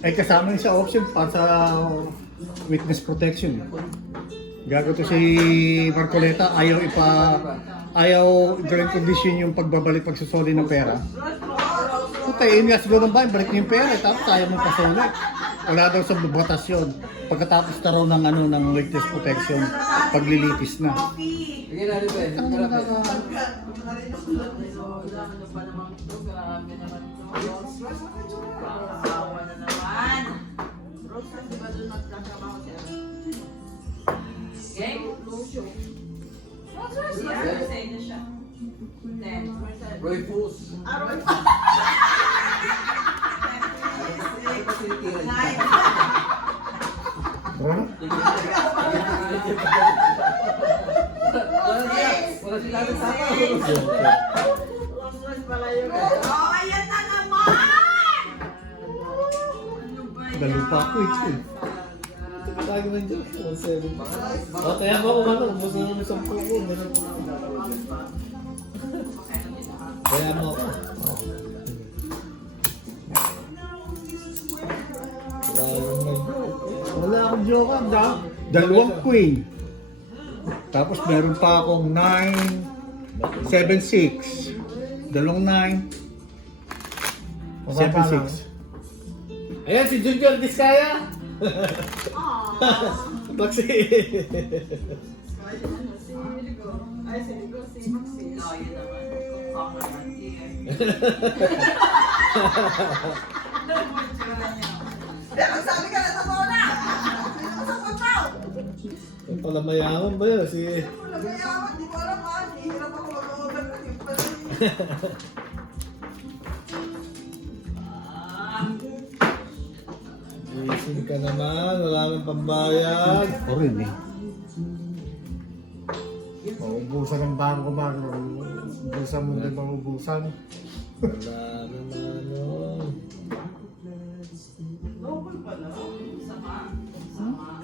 Ay kasama yun sa option para sa witness protection. Gago to si Marcoleta, ayaw gawin condition yung pagbabalik pagsusoli ng pera. Puta, yun nga siguro ba, balik niyo yung pera, tapos ayaw mong pasoli. Wala daw sa batas yun. Pagkatapos na raw ng, ano, ng witness protection, paglilitis na. Bigyan natin Ben. Ang Tara, Ben. mga- Ano pa naman ito? Grabe naman ito. Asawa na naman. Rose, di ba doon nagkatrabaho siya? Game? Lucio. Rose, siya. Say na siya. 10. Roy Fools. Aron. Ano pa sinitira niya? 9. Ano? Wala sila sa tapa. Oh, ayan na naman! Ano ba yan? Dalo pa ako ito eh. Lagi man dyan, 170. Kaya ba kung ano, ubos na naman 10 ko. Meron ko. Kaya mo ako. Wala akong joke. Dalawang queen. Tapos meron pa akong 9, 7, 6. Dalawang 9, 7, 6. Ayan, si Junior Diskaya! Maxi! Ay, siligo, si Maxi. Layo naman. Kung ako naman, Pero sabi ka na sa bola! Sino mo sa puntaw? Yung pala mayaman ba yun? Si... Nagayaman, di ko alam ha. Hirap ako mag-order ng yung pala. Gising ka naman, wala nang pambayad. Ako rin eh. Maubusan ng bangko man. Ubusan mo din maubusan. Wala naman nun. Double pala. Sama. Sama.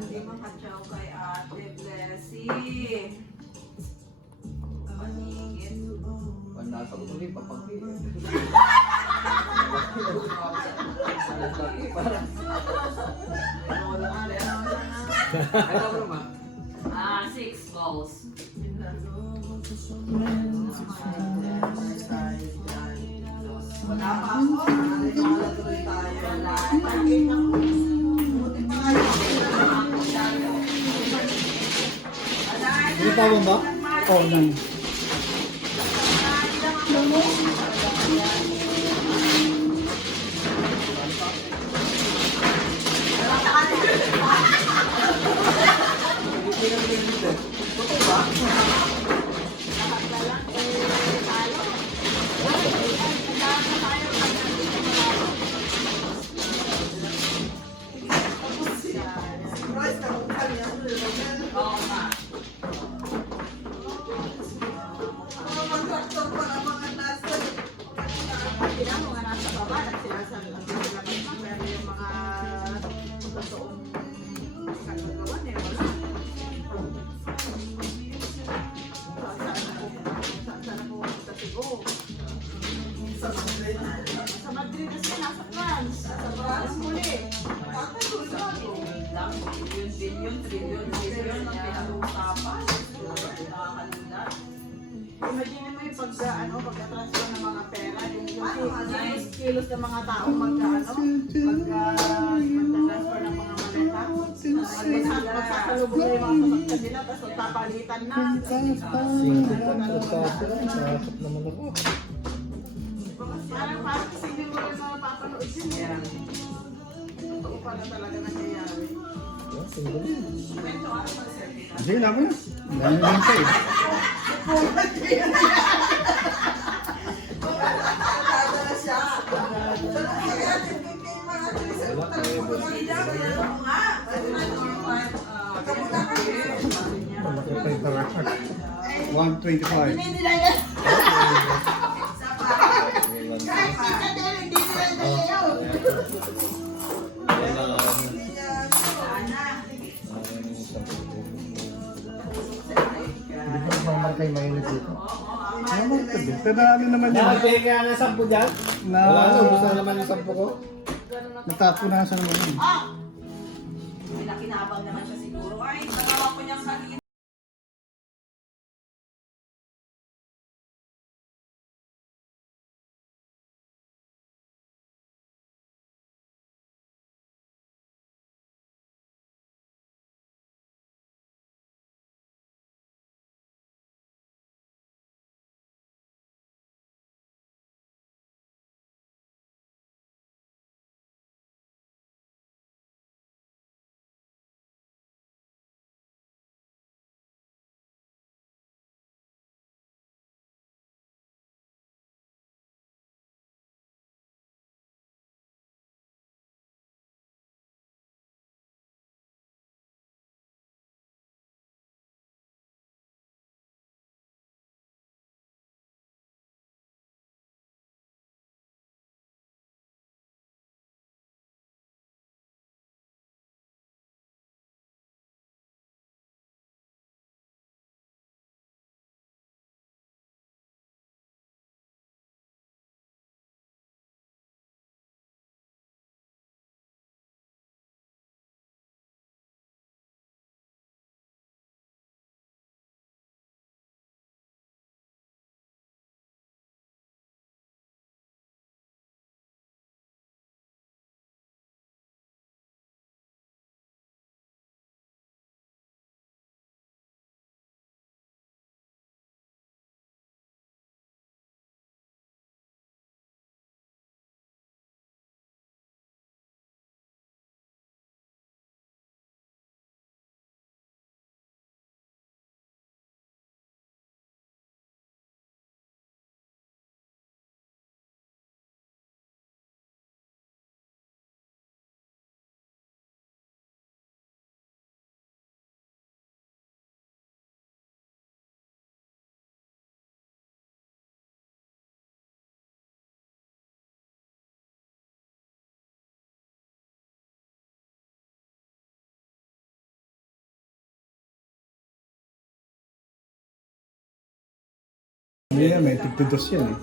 Hindi makatsaw kay Ate Blessy. Paningin. Panasa ko tuloy, papagpi. Ano ba ma? 6 balls. Wala pa ako. Wala tuloy tayo. Wala. Buti pa kayo. Ano tawag ba? Oh, nang. Oo nga. Sila mga nasa baba, nagsilasalang sila pa, pero yung mga totoong kagagawan eh, wala. Saan ako pumunta siguro? Sa Madrid. Sa Madrid kasi nasa France. Sa France muli. Lang, billion, trillion ang pinag-uusapan. Nakakalula. Imagine mo yung pagka-transfer ng mga pera, yung kilos ng mga tao magta-transfer ng mga maleta. Magsasalubong na yung mga sasakyan nila, tapos papalitan na. Sasap naman ako. Parang kasi hindi mo rin mapapanood yun. Totoo pala talaga nangyayari. Single yun. Hindi, labo na. Dami lang ka eh. Malaki pa yung tarakak. 125. Hindi ko naman kayo mainit dito. Naman ka din. Pero ano naman yun? Nakapili ka na 10 dyan? Na, Wala na, ubus na naman yung 10 ko. natapunasan naman yun. May nakinabang naman siya siguro. Ay, nagawa ko niyang kanina. Hindi yan, may tigtudos yan eh.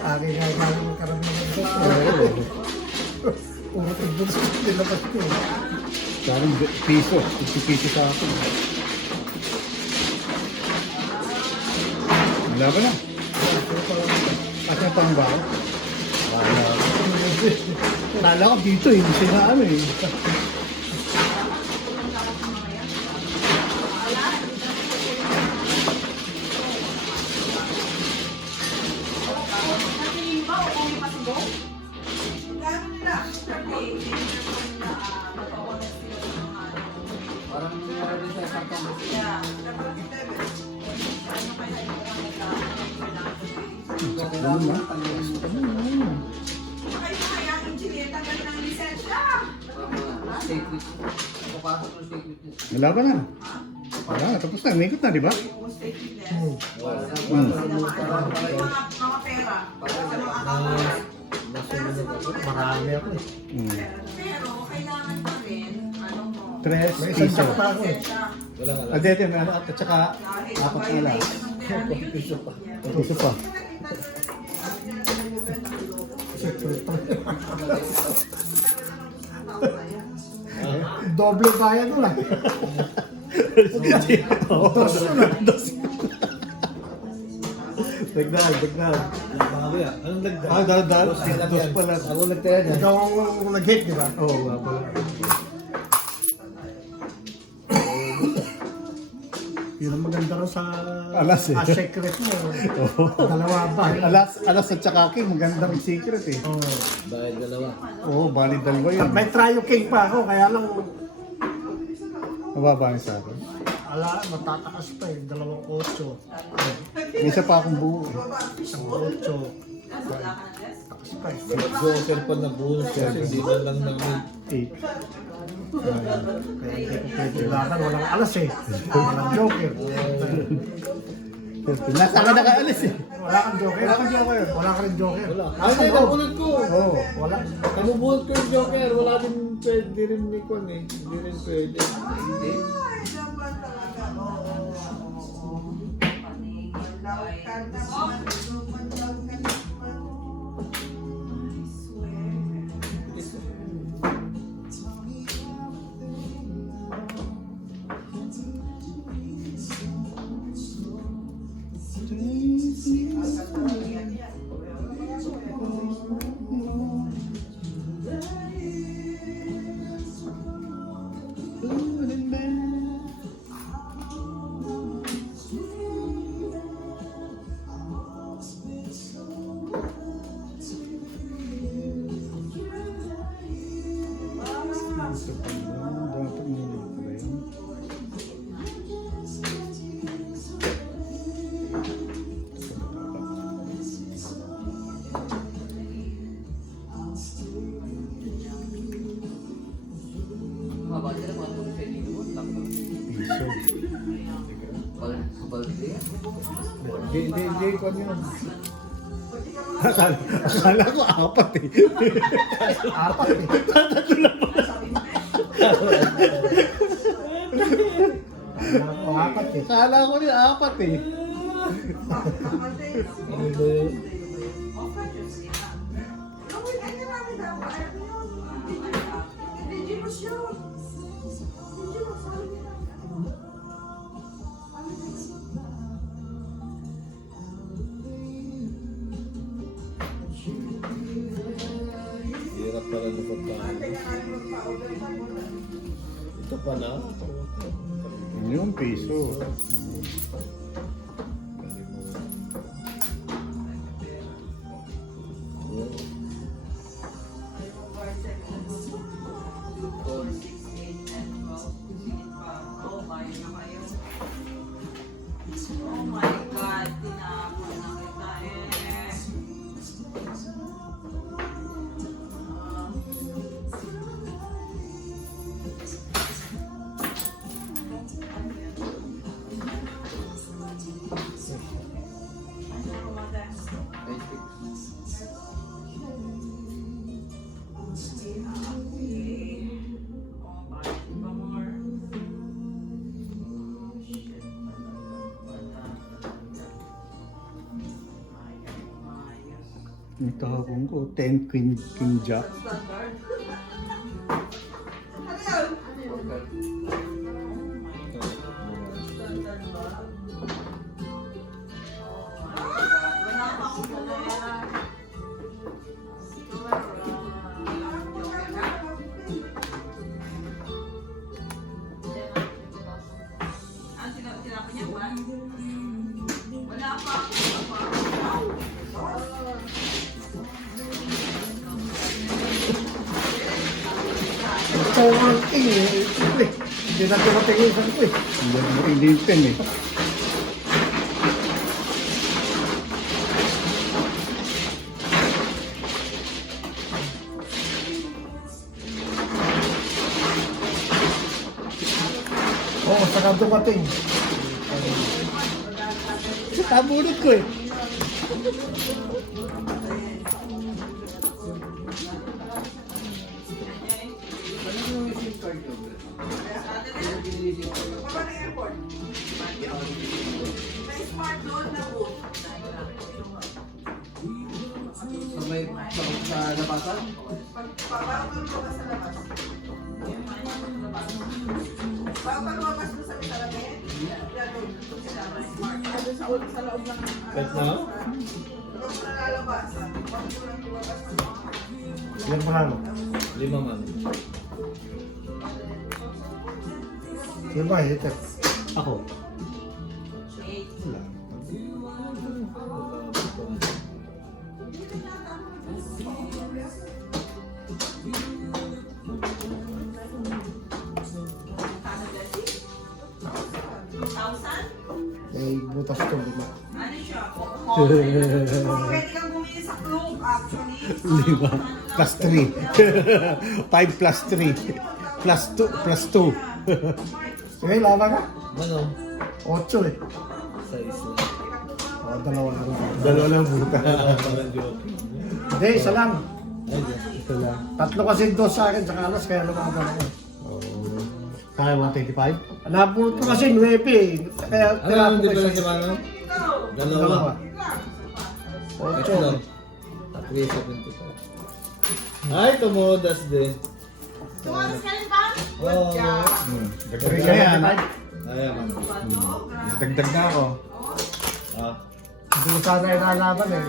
Aking nga galing ng karamihan ng dos. Puro tigdos nilabas ko. Parang piso, 50 piso sa akin. Wala ba na? At yung pang ba? Kala ko dito eh, hindi na ano eh. Natingin ba o kung may pasubo? Gano'n nila? Parang nangyari din sa isang taon. Ano na? Statement. Papasok ng statement niya. Wala ba na? Wala, tapos na, umikot na, di ba? Marami ako eh. Hmm. Pero kailangan pa rin, ano mo, 3 May isang piso. sak pa ako eh. Wala nga lang. Ah, dito, ano, at saka apat na lang. Piso pa. Piso pa. Doble bayad mo lang. Dos. Dagdag. Bago yan. Anong nagda? Ah, dahil dos pala. Ako nagtaya niya. Ikaw ang nag-hit, di ba? Oo, nga pala. Yun ang maganda rin sa Alas eh. secret mo. Dalawa ba? Alas at saka king, magandang secret eh. Oh. Bayad dalawa. Oo, bali dalawa yun. May trio king pa ako, kaya lang Mababa yung sa akin. matataas pa eh. 2-8. May isa pa akong buo eh. 8. Takas pa eh. Joker pa na bonus kasi hindi na lang namin. 8. Kaya hindi ko pwede laban. Walang alas eh. Walang joker. Nasa ka nakaalis eh. Wala kang joker. Wala kang joker. Wala ka rin joker. Wala. Ay, hindi, nabunod ko. Oo. Wala. Namubunod ko yung Joker. Wala din pwede rin ni Kwan eh. Hindi rin pwede. Hindi. Dapat nila pala yun. Mababa sila kung ano sa inyo. Laptop. Piso. Balde yan. Hindi, Kwan yun. Akala ko apat eh. Apat eh. Apat eh. Akala ko rin apat eh. Ano ba yun? Hirap pala na pagkain. Ito pa na. Yun yung piso. Oh my God, tinapon na kita eh. Ito hapon ko, 10 Queen Jack. Standard. Ano yun? Standard ba? Wala pa akong pera. Ang tinapon niya, wala. Wala pa ako. Ito ang king eh. Hindi na tumatingin sa ko eh. Hindi yung pen eh. Oo, saka dumating. Tabunod ko eh. Ano yung SIM card ko, bro? Ano yung SIM card? Baba ng airport. May smart doon na po. Sa labasan? Bago lumabas sa labas. Bago lumabas doon sa salamin, yan doon sila. May smart. Doon sa loob lang. Kahit na? Doon na lalabas. Bago lang lumabas sa Yan pa ano. 5 man. Yan ba, hitter? Ako. Wala. May butas to. Lima. Ano siya? Pwede kang bumili sa club actually. 5 plus 3. 5 plus 3. Plus 2. Plus 2. Sige, laban ka. Ano? 8 eh. Sa isla. O, dalawa lang. Dalawa lang buta. Parang joke. Hindi, isa lang. Ay, Diyos. Ito lang. Tatlo kasi dos sa akin sa kalas, kaya lumaban ako. Kaya 125? Napulot ko kasi 9 eh. Kaya Ano ang tinapon ko difference isa. sa ano? Dalawa. Dalawa. 8. Ito. At 375. Ay, tumudas din. Tumalas ka rin ba? Oo. Dagdag na yan. Ay, man. Dagdag na ako. Ah. Hindi ko sana inalaban eh.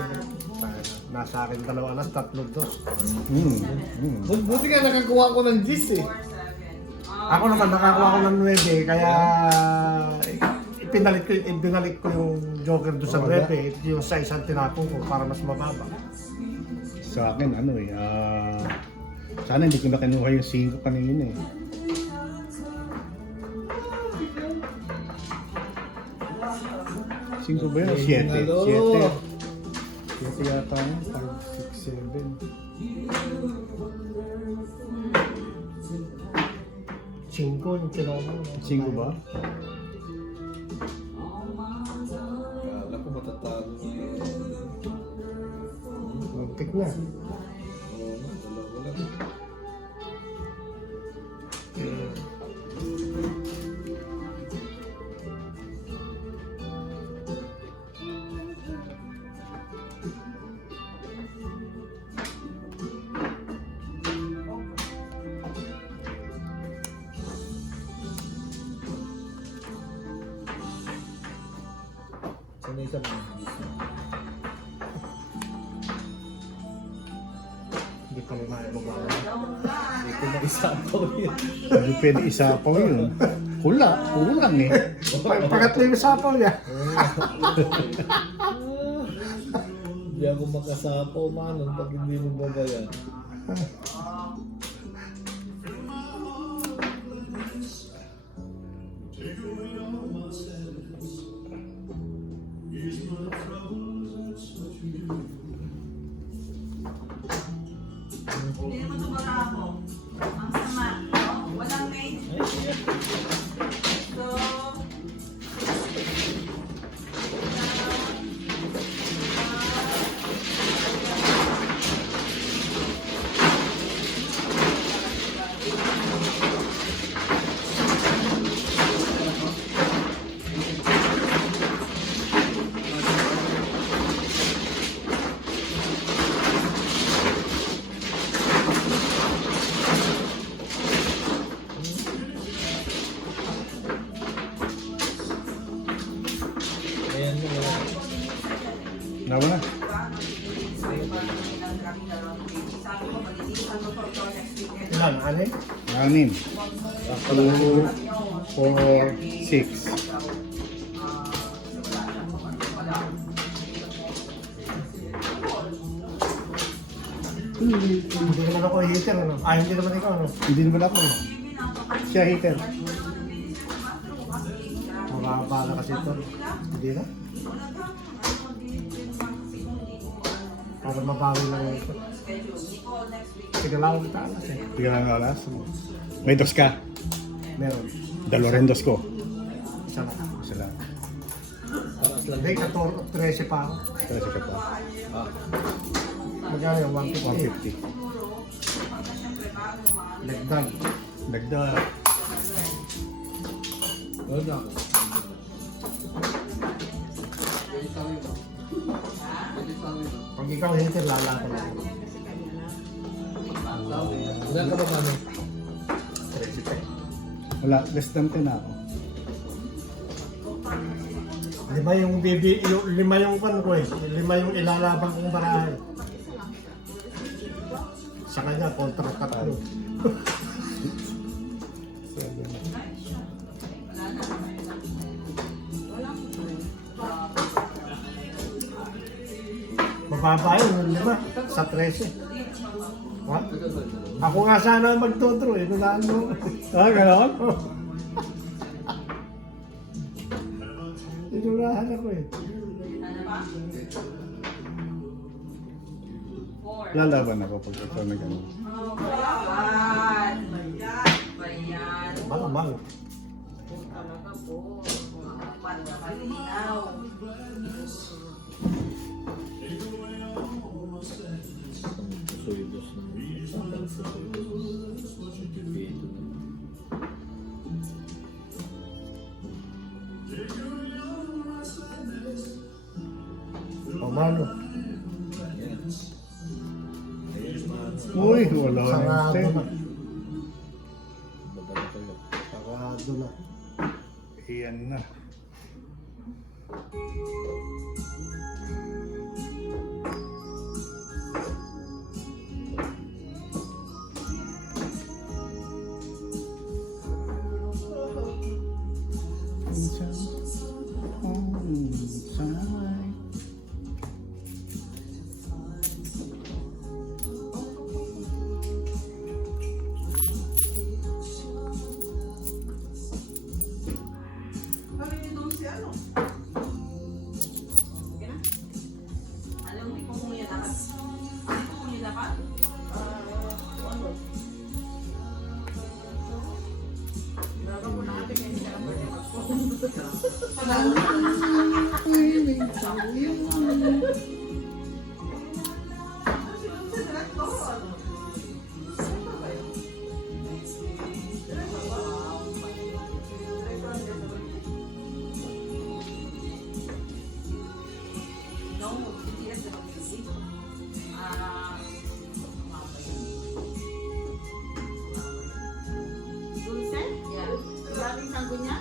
Nasa akin 2 alas, 3 dos. Buti nga nakakuha ko ng gis eh. Ako naman nakakuha ko ng 9 kaya ibinalik ko yung joker doon sa 9 yung sa isang tinapon ko para mas mababa. Sa akin, ano eh. Sana hindi ko na kinuha yung 5 kanina eh. Cinco ba yun? Ay, 7. nalo. 7 yata yun. 5, 6, 7. 5 yung kinuha mo. 5 ba? Kala ko matatalo na yun. Muntik na. Oo, dalawa lang. Sana isa mga gis na. Hindi ko na mababa. Hindi ko maisapaw yun. Hindi pwede isapaw yun. Kulang eh. Pangatlo yung sapaw niya. Hindi ako makasapaw manon pag hindi mo babayan. Hindi naman tumara ako. Ang sama. Walang mate. So, nagkaming dalawang baby. Sabi ko, malilisan mo for your next weekend. Ilan? Anin? 6, 4, 6. Hindi naman ako heater, ano? Ah, hindi naman ikaw, ano? Hindi naman ako. Siya hater. Mababa na kasi ito. Hindi na? Para mabawi lang ito. Tigalawang talas eh. Hindi ka lang oras. May dos ka. Meron. Dalawa rin dos ko. Isa na. Isa lang. Hindi, 13 pa ako. Tara siya pa. Magkano yung 150? 150. Legdag. Dagdag. Wala na ako. Pwede sa amin ba? Pwede sa amin ba? Pag ikaw heater, lala ko lang. Ilan ka ba kami? 13 pa. Wala, less than 10 na ako. Lima yung pan ko eh. Lima yung ilalabang kong barahan. Sa kanya, kontra tatlo. Mababa yun, 5 sa 13. What? Ako nga sana magtutro eh, nulaan mo. Ah, gano'n? Tinurahan ako eh. Lalaban ako pag ito na gano'n. Bayan! Bayan! Malamang. Talaga po. Mga apat na malinaw. Pamano. Uy, wala na Sarado yung na. 10. Sarado na. Iyan na. Kami ni Dulce ano? Okay na? Alam mo, kung niya dapat? Kung niya dapat? Ano? Bago po natin kayo niya ang birthday ko. No, hindi na sila busy. Dulce? Yeah. Daming sanggo niya?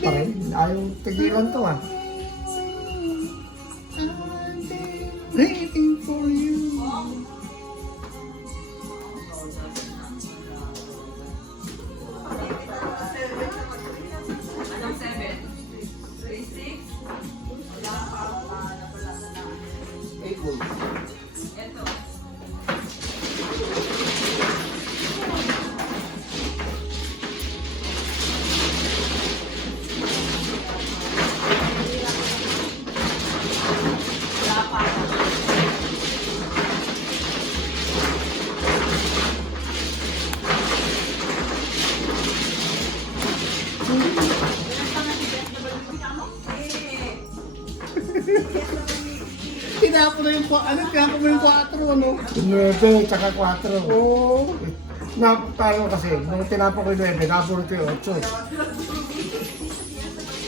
Pa rin. Ayaw tigilan to ah. Waiting for you. Anong 7? 36? Wala pa. Wala na. 8 volts. Ito. tinapon na yung, tinapon mo yung 4, ano? 9, tsaka 4. Oo. Paano kasi, nung tinapon ko yung 9, nabulot ko yung 8.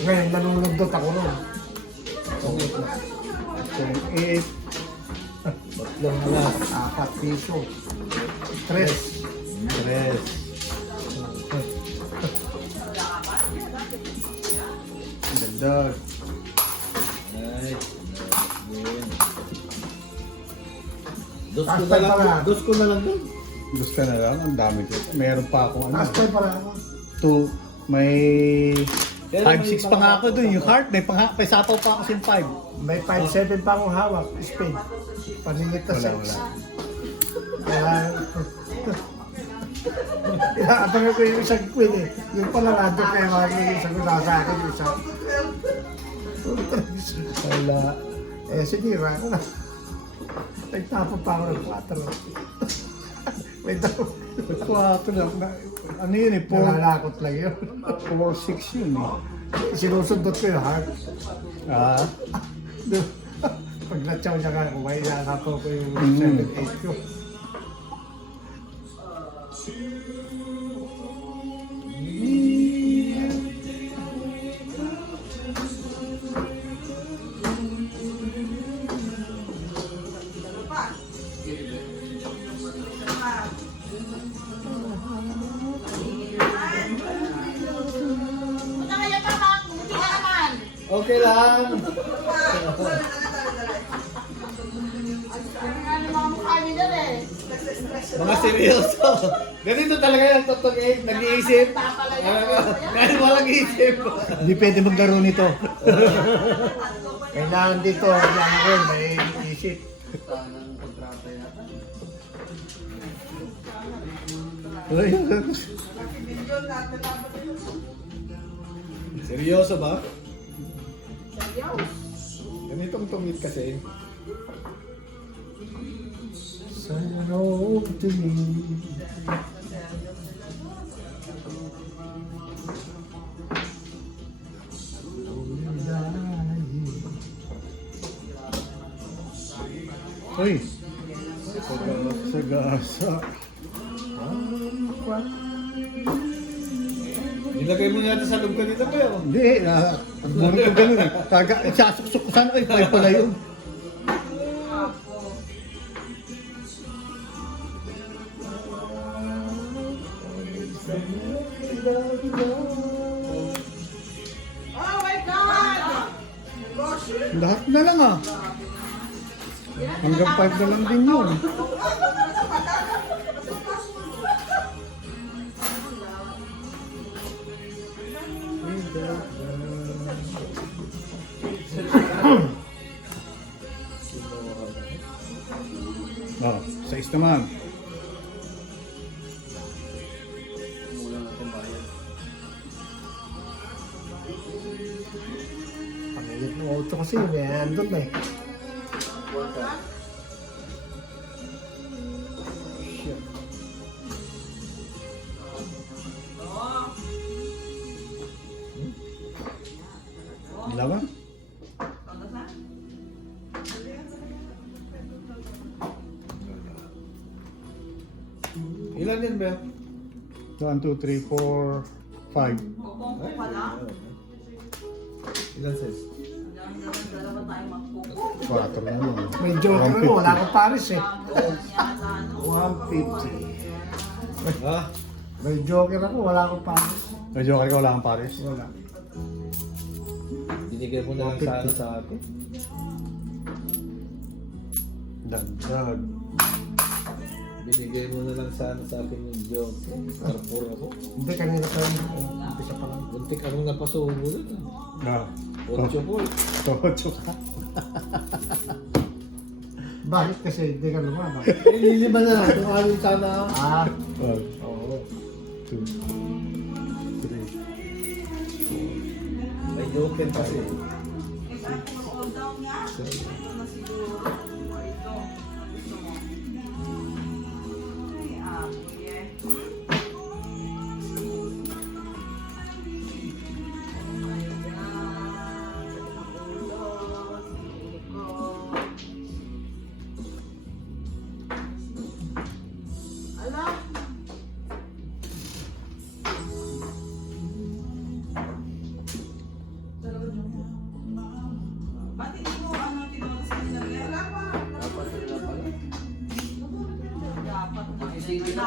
Ngayon, nanunundot ako nun. 8. Tatlong alas. 4 piso. 3. 3. Dagdag. Ay. Yun. Dos ko Last na time lang. pala. Dos ko na lang doon. Gusto na lang, ang dami ko. Meron pa akong ano. Last time pala ako. 2, may Pero 5-6 pa nga ako dun. Yung heart, may sapaw pa ako sin 5. May 5-7 pa akong hawak. Spin. Paninit na Wala, 6. wala. Kaya... Inaabangan ko yung isang queen eh. Yung pala nandun kaya yung isang nasa akin yung isang. Wala. Eh sige, ako na. Nagtapon pa ako ng 4. May daw. 4 lang. Ano yun eh? Nalalakot lang yun. 4-6 yun eh. Sinusundot ko yung heart. Ah. Pag natsaw niya ka, may nakapo ko yung Mm. 7-8 ko. Punta kayo pa, Mang. Buti ka naman. Okay lang. Ano nga yung mga mukha niyo dyan eh. Mga seryoso. Ganito talaga yung totoo nag-iisip. Kahit walang isip. Hindi pwede maglaro nito. Kailangan dito, yan ko, may isip. Tanang kontrata yata. Seryoso ba? Seryoso. Ganitong tumit kasi. Sana tumingin. Uy. Sagasa. Nilagay mo natin sa loob kanina pa yun. Hindi, muna ko ganun eh. Sasuksok ko sana, ay, pala yun. Oh my God! Lahat na lang ah. Hanggang 5 na lang din yun. Oh, 6 naman. Mula na itong bayan. Pangilit ng auto kasi, may andun na eh. Shit. Laban? Ilan yan, Bel? 1, 2, 3, 4, 5. Kukumpo ka lang. Ilan sis? Dalawa tayo magkukumpo. 4 na yun. May joker ako, wala akong Paris eh. Yata ano. 150. Ha? May joker ako, wala akong Paris. Medyo ka wala kang Paris. Wala. Binigay mo na lang sana sa akin. Dagdag. Binigay mo na lang sana sa akin yung joke. Carrefour ako. Hindi, kanina pa rin. Umpisa pa lang. Buntik akong napasubo doon. Ah. 8 po. Tocho ka. Bakit kasi hindi ka lumabas? Eh, lilima na lang. Tumahalin sana ako. Ah, 1, Oo. 2, 3. May joker kasi. Cool down nga. Ito na siguro. O ito. Gusto mo. Ay, kuya. Ayun na. Ulo. Sili ko.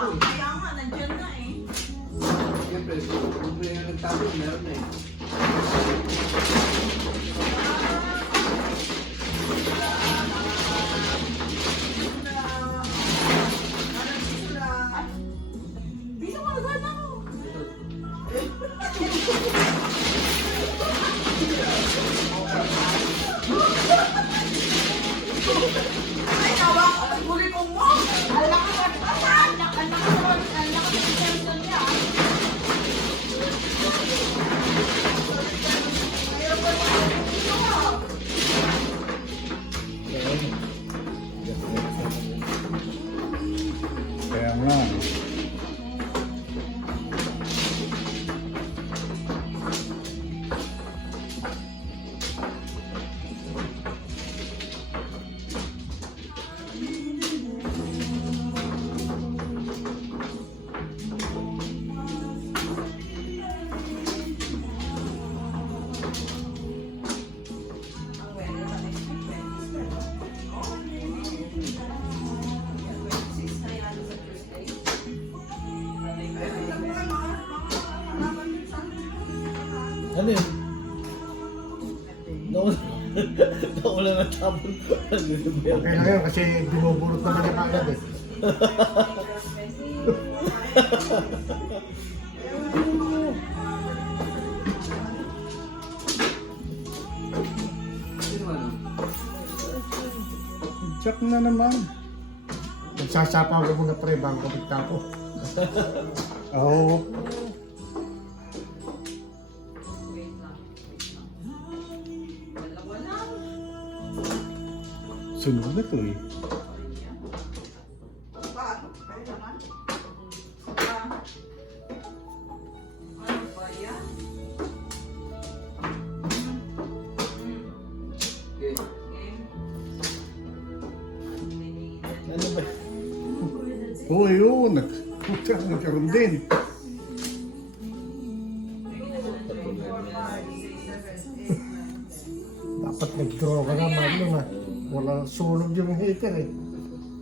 Kaya nga, nandyan na eh. Siyempre, kung may nagtapos, meron na eh. Bisa mo, nagwan ako. Ay, tawa ko. Huli ko mo. Ang lakas ang tawa. Ang lakas ang tension niya. Mayroon pa naman dito. Kaya nga. Ang weather sa next week, 20s pa, no? 26 na yan sa Thursday. Ano yun? Nawala na tapon. Okay lang yun kasi binubulot naman yung agad eh. Sino ano? Jack na naman. Nagsasapaw ko muna pre bago ko magtapo. Oo. Wait lang. Dalawa lang. Sunod na to eh. Ano ba yan? Okay. Game. Ano ba? Oo, yun. Nagkaroon din. Dapat nag-draw ka na Marlon ha. Wala sunog yung heater eh.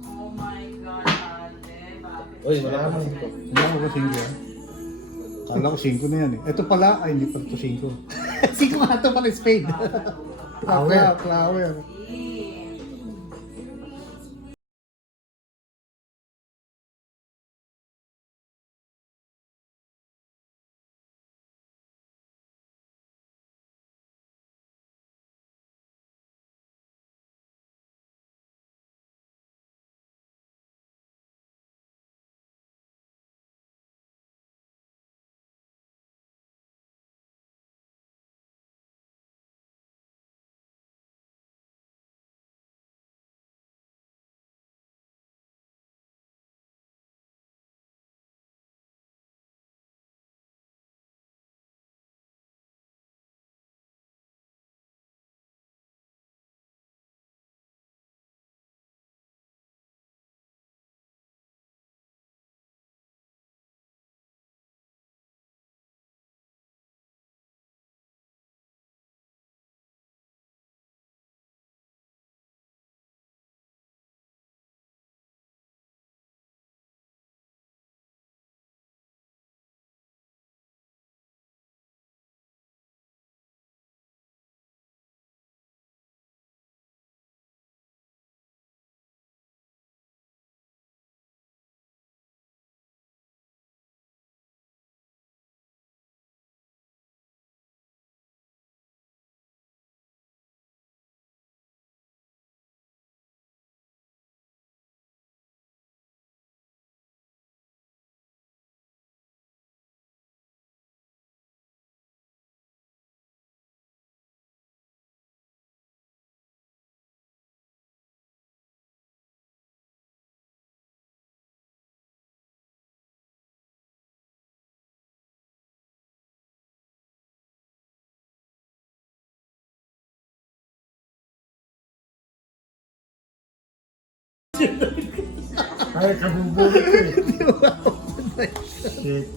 Oh my God, ate. Bakit? Uy, wala naman. Hindi ako ba 5 yan? Kala ko 5 na yan eh. Ito pala, ay hindi pala ito 5. 5 nga ito pala spade. Flower. Flower. Ay, kabubulot ko eh. Shit eh.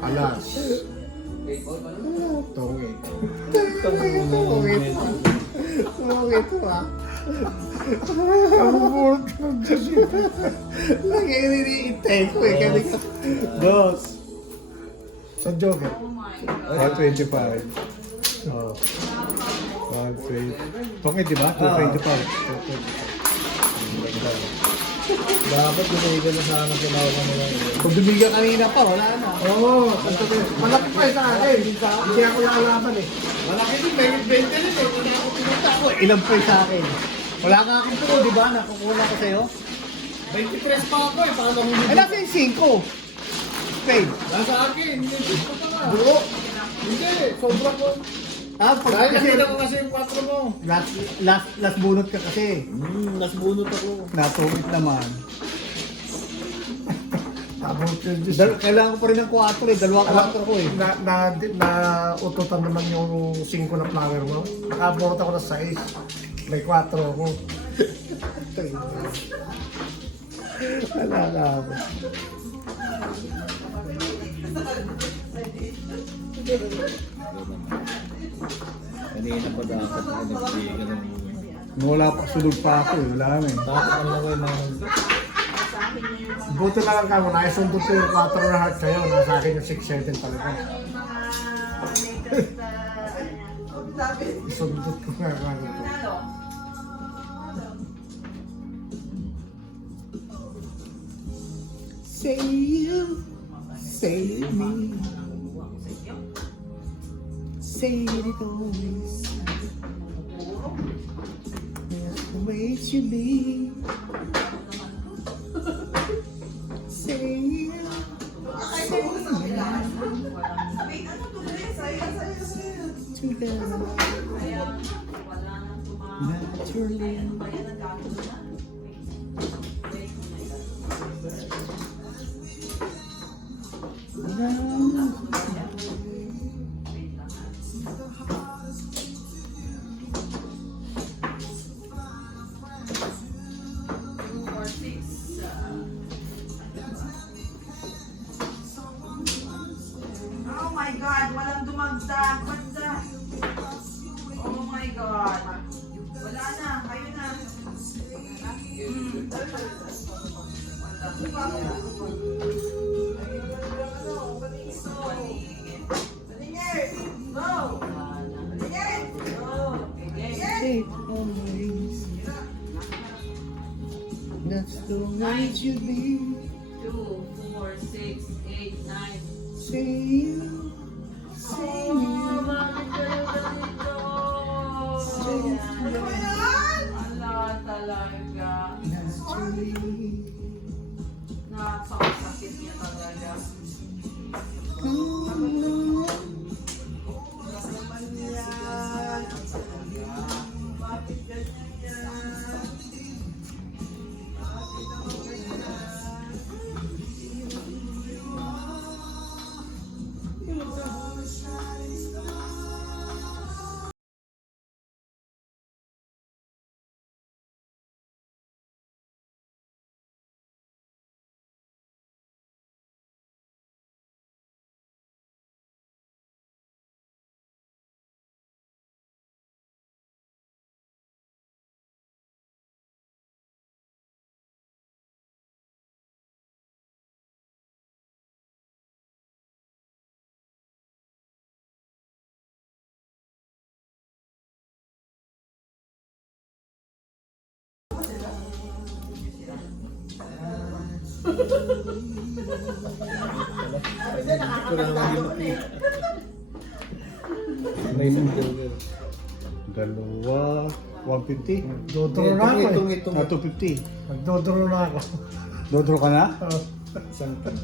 Alas. Tongit. Tungit. Tungit. Tungit. Namumulot ka ng Diyos yun. Lagi iniintay ko eh. Kaya ka, dos. Sa Joker. Oh my God. 125. Oh. 120. Pangit, di ba? 225. Dapat binigyan na sana kinawa ka nila. Kung bumigyan kanina pa, wala na. Oo, malaki pa sa akin. Hindi ako lalaban eh. Malaki din, may 20 rin eh. Hindi ako pinunta ko. Ilang pa sa akin. Wala ka akong po, di ba? Nakukuha ko sa'yo. 23 pa ako eh, paano mo Ay, nasa yung 5. Spade. Nasa akin, hindi ko pa nga. Buo. Hindi, sobra ko. Ah, pag Dahil kasi, nakita ko kasi yung 4 mo. last bunot ka kasi. Nasbunot ako. Natungit naman. Tapos yun, Diyos. Kailangan ko pa rin ng 4 eh. Dalawa 4 ko eh. Ututan naman yung 5 na flower mo. Nakaburot ako ng 6. May 4 ako. Wala na ako. Kanina pa dapat ako nagbigyan ng Wala pa, sulog pa ako eh. Wala na eh. dapat ano lang yung mga Buti na lang ka mo, naisundot ko yung 4 na heart sa'yo. Nasa akin yung 6-7 talaga. Isundot ko nga ako. Nalo. Say you, say me, say it always. That's the way it should be. Say you, say me, together, naturally. Oh my God, walang dumagdag. Banda. Oh my God. Wala na, kayo na. Say it always. That's the way it should be. 2, 4, 6, 8, 9. Say you, say me. Ala talaga. Naturally. Napakasakit niya talaga. Bakit ganyan yan? may joker. Dalawa, 150. Dodoro na ako eh. Itong Ah, 250. Nagdodoro na ako. Dodro ka na? Oh. isang tan.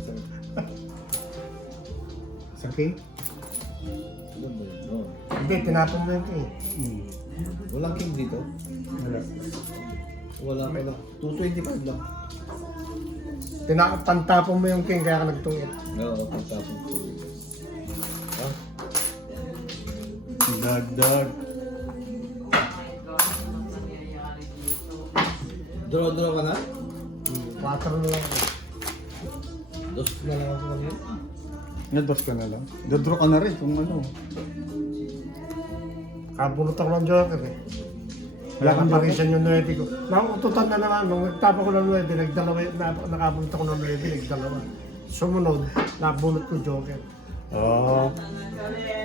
Sa king? Hindi, tinapon mo yung king. Hmm. Walang king dito. Wala. Wala ka lang. 225 lang. Pantapon mo yung king kaya ka nagtungit. Oo, pagtapon ko. Ha? Dagdag. Oh my God, anong nangyayari dito? Draw ka na? 4 na lang. Dos na lang ako kanina. Nados ka na lang. Dodro ka na rin kung ano. Kabulot ako ng joker eh. Wala kang parisan yung 9 ko. Nakututan na naman, nung nagtapa ko ng 9, nagdalawa, nakabunot ako ng 9, nagdalawa. Sumunod, nabunot ko joker. Oo.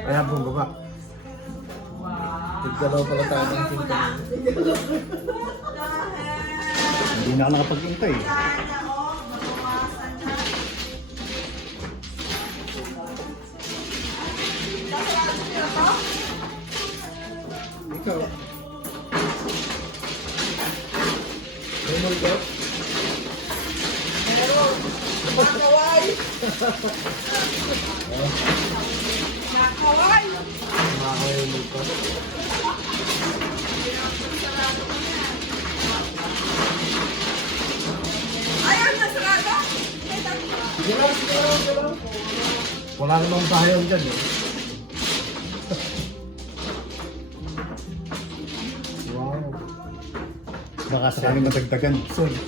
Kaya bumaba. Tigdalaw pala tayo ng team kanina. Hindi na ako nakapag-intay. Ikaw. Raymond ko? Makakaya mo ko. Sige lang, sige lang, sige lang. Wala namang bahayan dyan eh. Wow. Baka sakaling madagdagan. 75.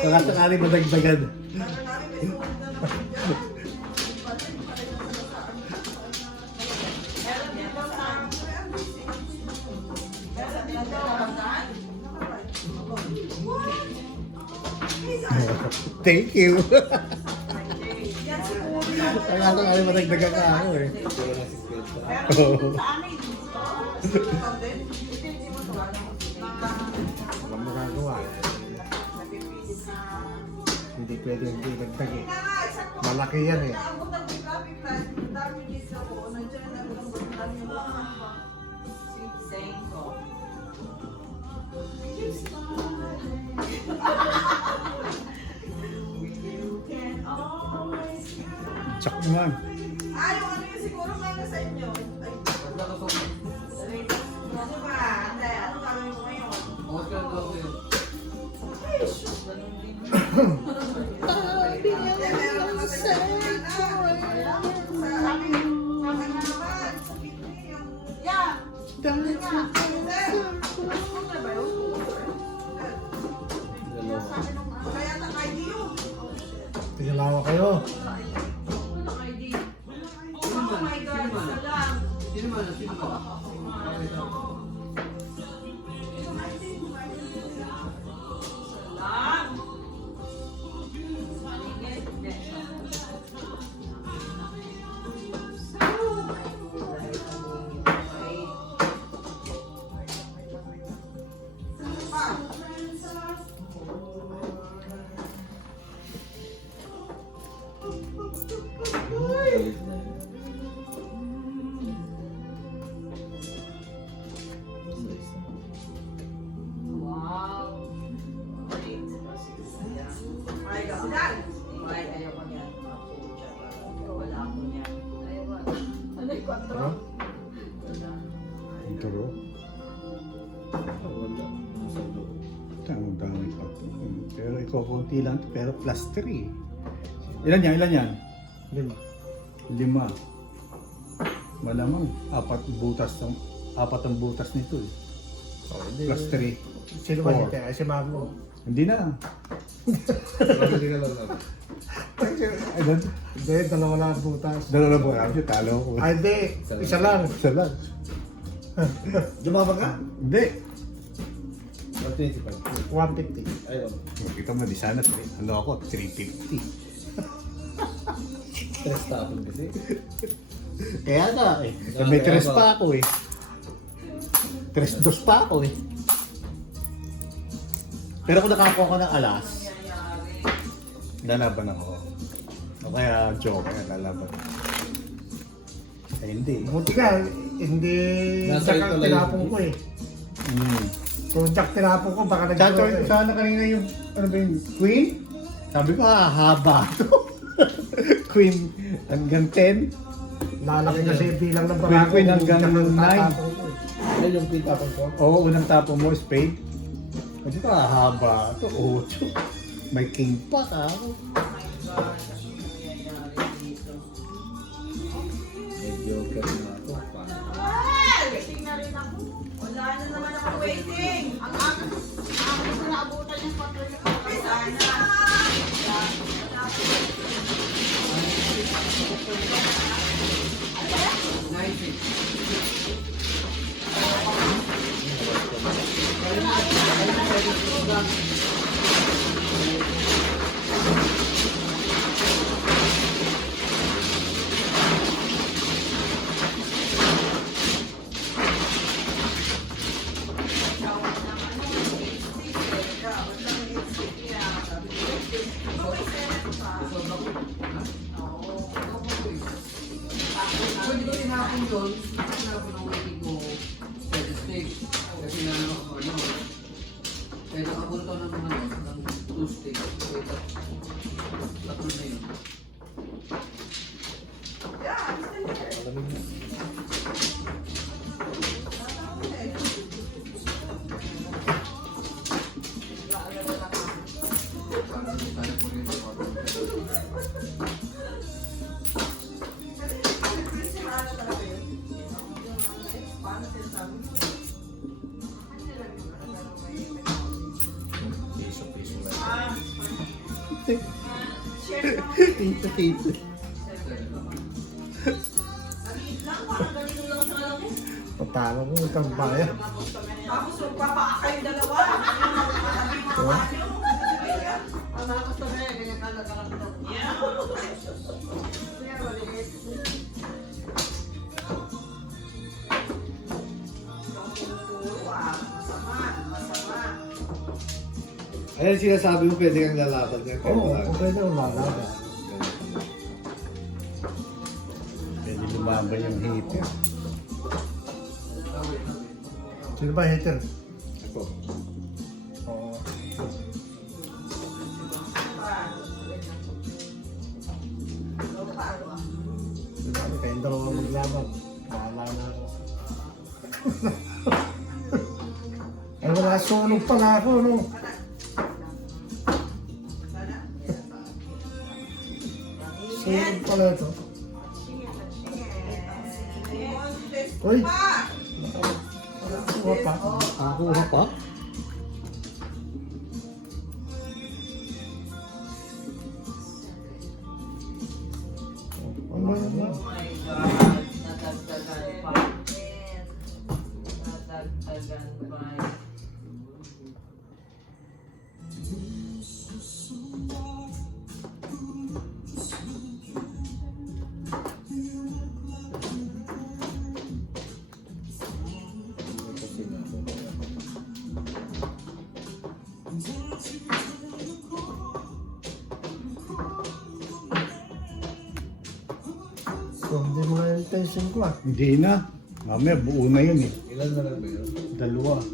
Baka sakaling madagdagan. Thank you. Kaya sakaling madagdagan ka ako eh. Oo. Walang magagawa eh. Hindi pwede hindi dagdag eh. Malaki yan eh. Tsak naman. Yung ano yun siguro may nasa inyo. Ay, ano ba? Ande, ano gagawin mo ngayon? Okay, okay. Ay, shoot, ganun din. Meron naman sa inyo na. Sabi nga naman, sa Pinoy, yung... Yeah! Ano ba yun? Sabi nung kaya na ID yun. Tingalawa kayo. Walang ID. Oh my God, isa lang. Sino man? Sino man? Salam. Maligid. Galit na. Wow. Great. Ay, gasilan. Ay, ayoko niyan. Wala ako niyan. Ano yung kwatro? Ito ro. Wala. Nasa loob. Ang dami pa to. Pero ikaw konti lang to, pero plus 3. Ilan yan? Ilan yan? 5. 5. Malamang apat ang butas nito eh. Oh, hindi. Plus 3. Sino ba dito? Ay si Mago. Hindi na. Hindi ka lang natin. Ayun. Hindi, dalawa lang ang butas. Dalawa po kami, talo ko. Ay hindi, isa lang. Isa lang. Lumabang ka? Hindi. 125. 150. Ayun. Kita mo, di sana. Ano ako? 350. Stress tapon kasi. Kaya na eh. May 3 pa ako eh. 3-2 pa ako eh. Pero kung nakakuha ko ng alas, lalaban ako. O kaya joke, lalaban. Eh hindi. Buti ka, hindi Nasa jack ito ang lang tinapon yun. ko eh. Mm. Kung jack tinapon ko, baka Chachoy ko nag-joke eh. sana kanina yung, ano ba yung, Queen? Sabi ko, haba to. Queen hanggang 10. Lalaki kasi bilang ng Queen hanggang jack ang 9. tatapon ko eh. Ayun yung pitapon ko. Oo, unang tapo mo, spade. Sabi ko, haba to. 8. May king pa ka. May joker na ako. Waiting na rin ako. Wala na naman ako waiting. Ang akin na naabutan yung kwatro niya. Ay, sana. Nice. Pwede ko tinapon yun. Tinapon ang waiting ko. Steady state. Kasi na ano. Kaya nakapunta ng mga ng 2 state. Kaya tatlo na yun. Parang hindi tayo po rin. Tito. Patalo mo itang bayan. Tapos magpapaka kayong dalawa. Ang mga customer, ganyan talaga lang ito. Kaya maliit. Masama. Ayan sinasabi mo, pwede kang lalaban niya. Oo, okay na umalaga. Pwede lumaban yung hater. Sino ba hater? Ako. Oo. Sinabi kayong dalawa maglaban. Bahala na ako. Ay wala, sunog pala ako, no? Sunog pala ito. Uy! Nakakuha pa. Nakakuha pa? Ano yun? Nadagdagan pa. Nadagdagan pa. So, hindi mo na yung tension ko ah. Hindi na. Mamaya buo na yun eh. Ilan na lang ba yun? Dalawa. Oh.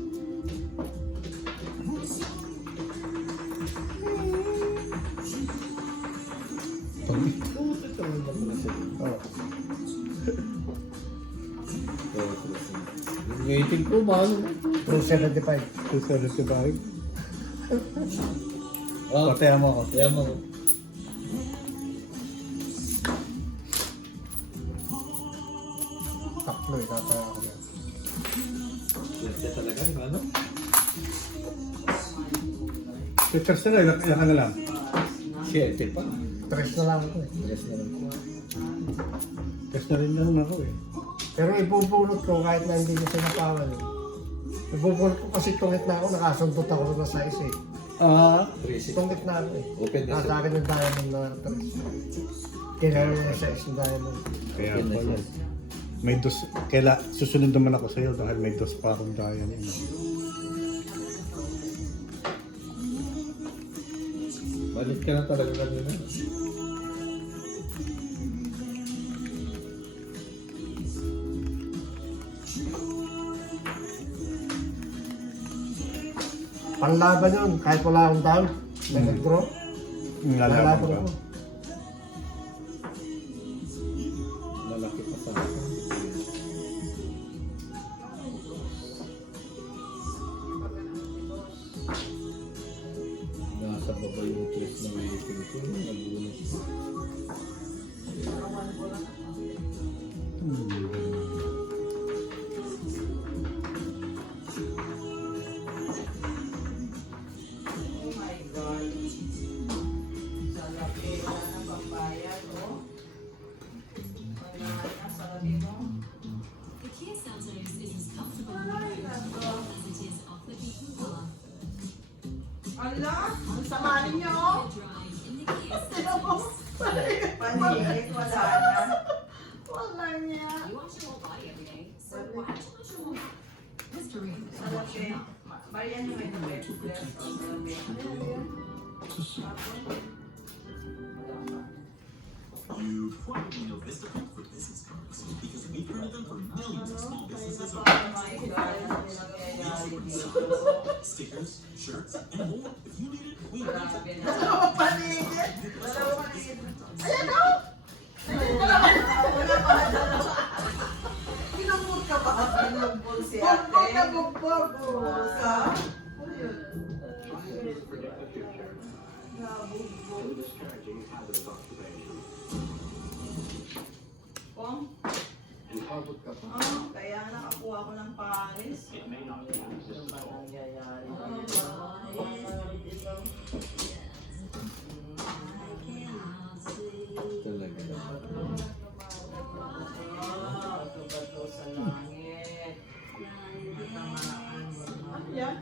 Waiting ko, mahal. 275. 275. Ah, Patayan mo ako. kaya mo. Tatlo eh, tataya ako yan. Swerte talaga, ano? Pictures na lang, ilan ka na lang. 7 pa. 3 na lang ako eh. Yes na lang. Test na rin lang ako eh. Pero ibubulot ko kahit na hindi ko sinapawan eh. Ibubulot ko kasi tungit na ako, nakasundot ako sa size eh. Ah, 3-6. Tungit na ako eh. Open na Nasa akin yung diamond na 3. Kailangan yung size ng diamond. kaya pala. May dos, susunod naman ako sa'yo dahil may dos pa akong daya niya. Balik ka na talaga kanina. Panlaban yun, kahit wala akong down, nag-draw, Lalaban lalaban ka. ko. Lalaki pa sa akin. Nasa baba yung twist na waiting ko. Nagulat. Oh my God. Sa laki. wala na. Wala niya. Salapi. Marian mo ito. You probably know Vistaprint for business cards because we printed them for millions of small businesses around stickers, shirts, and more. If you need it, we have it. Dalawang paligid. Ayan o! Kinumur ka ba? Kinumur si ate. Bugbog na bugbog. Bugbog ka. Ano yun? Nabugbog. Kung? Kaya nakakuha ko ng Paris. Ano ba nangyayari? Bato sa langit. Tamaan. Ano yan?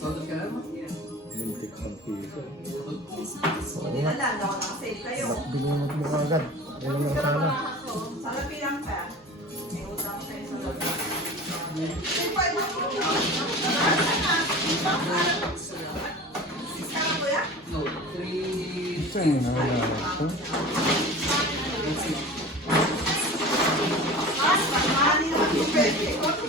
Todo ka naman. Muntik ang piso. Hindi na lang. Ako naka-save kayo. Binunod mo agad. Yan lang sana. Salapi lang ka. May utang kayo sa labi. Ay, pa, ito po. Saan ko yan? No, 3... Ito yung nalala ko. Mas, mahali naman yung pwede.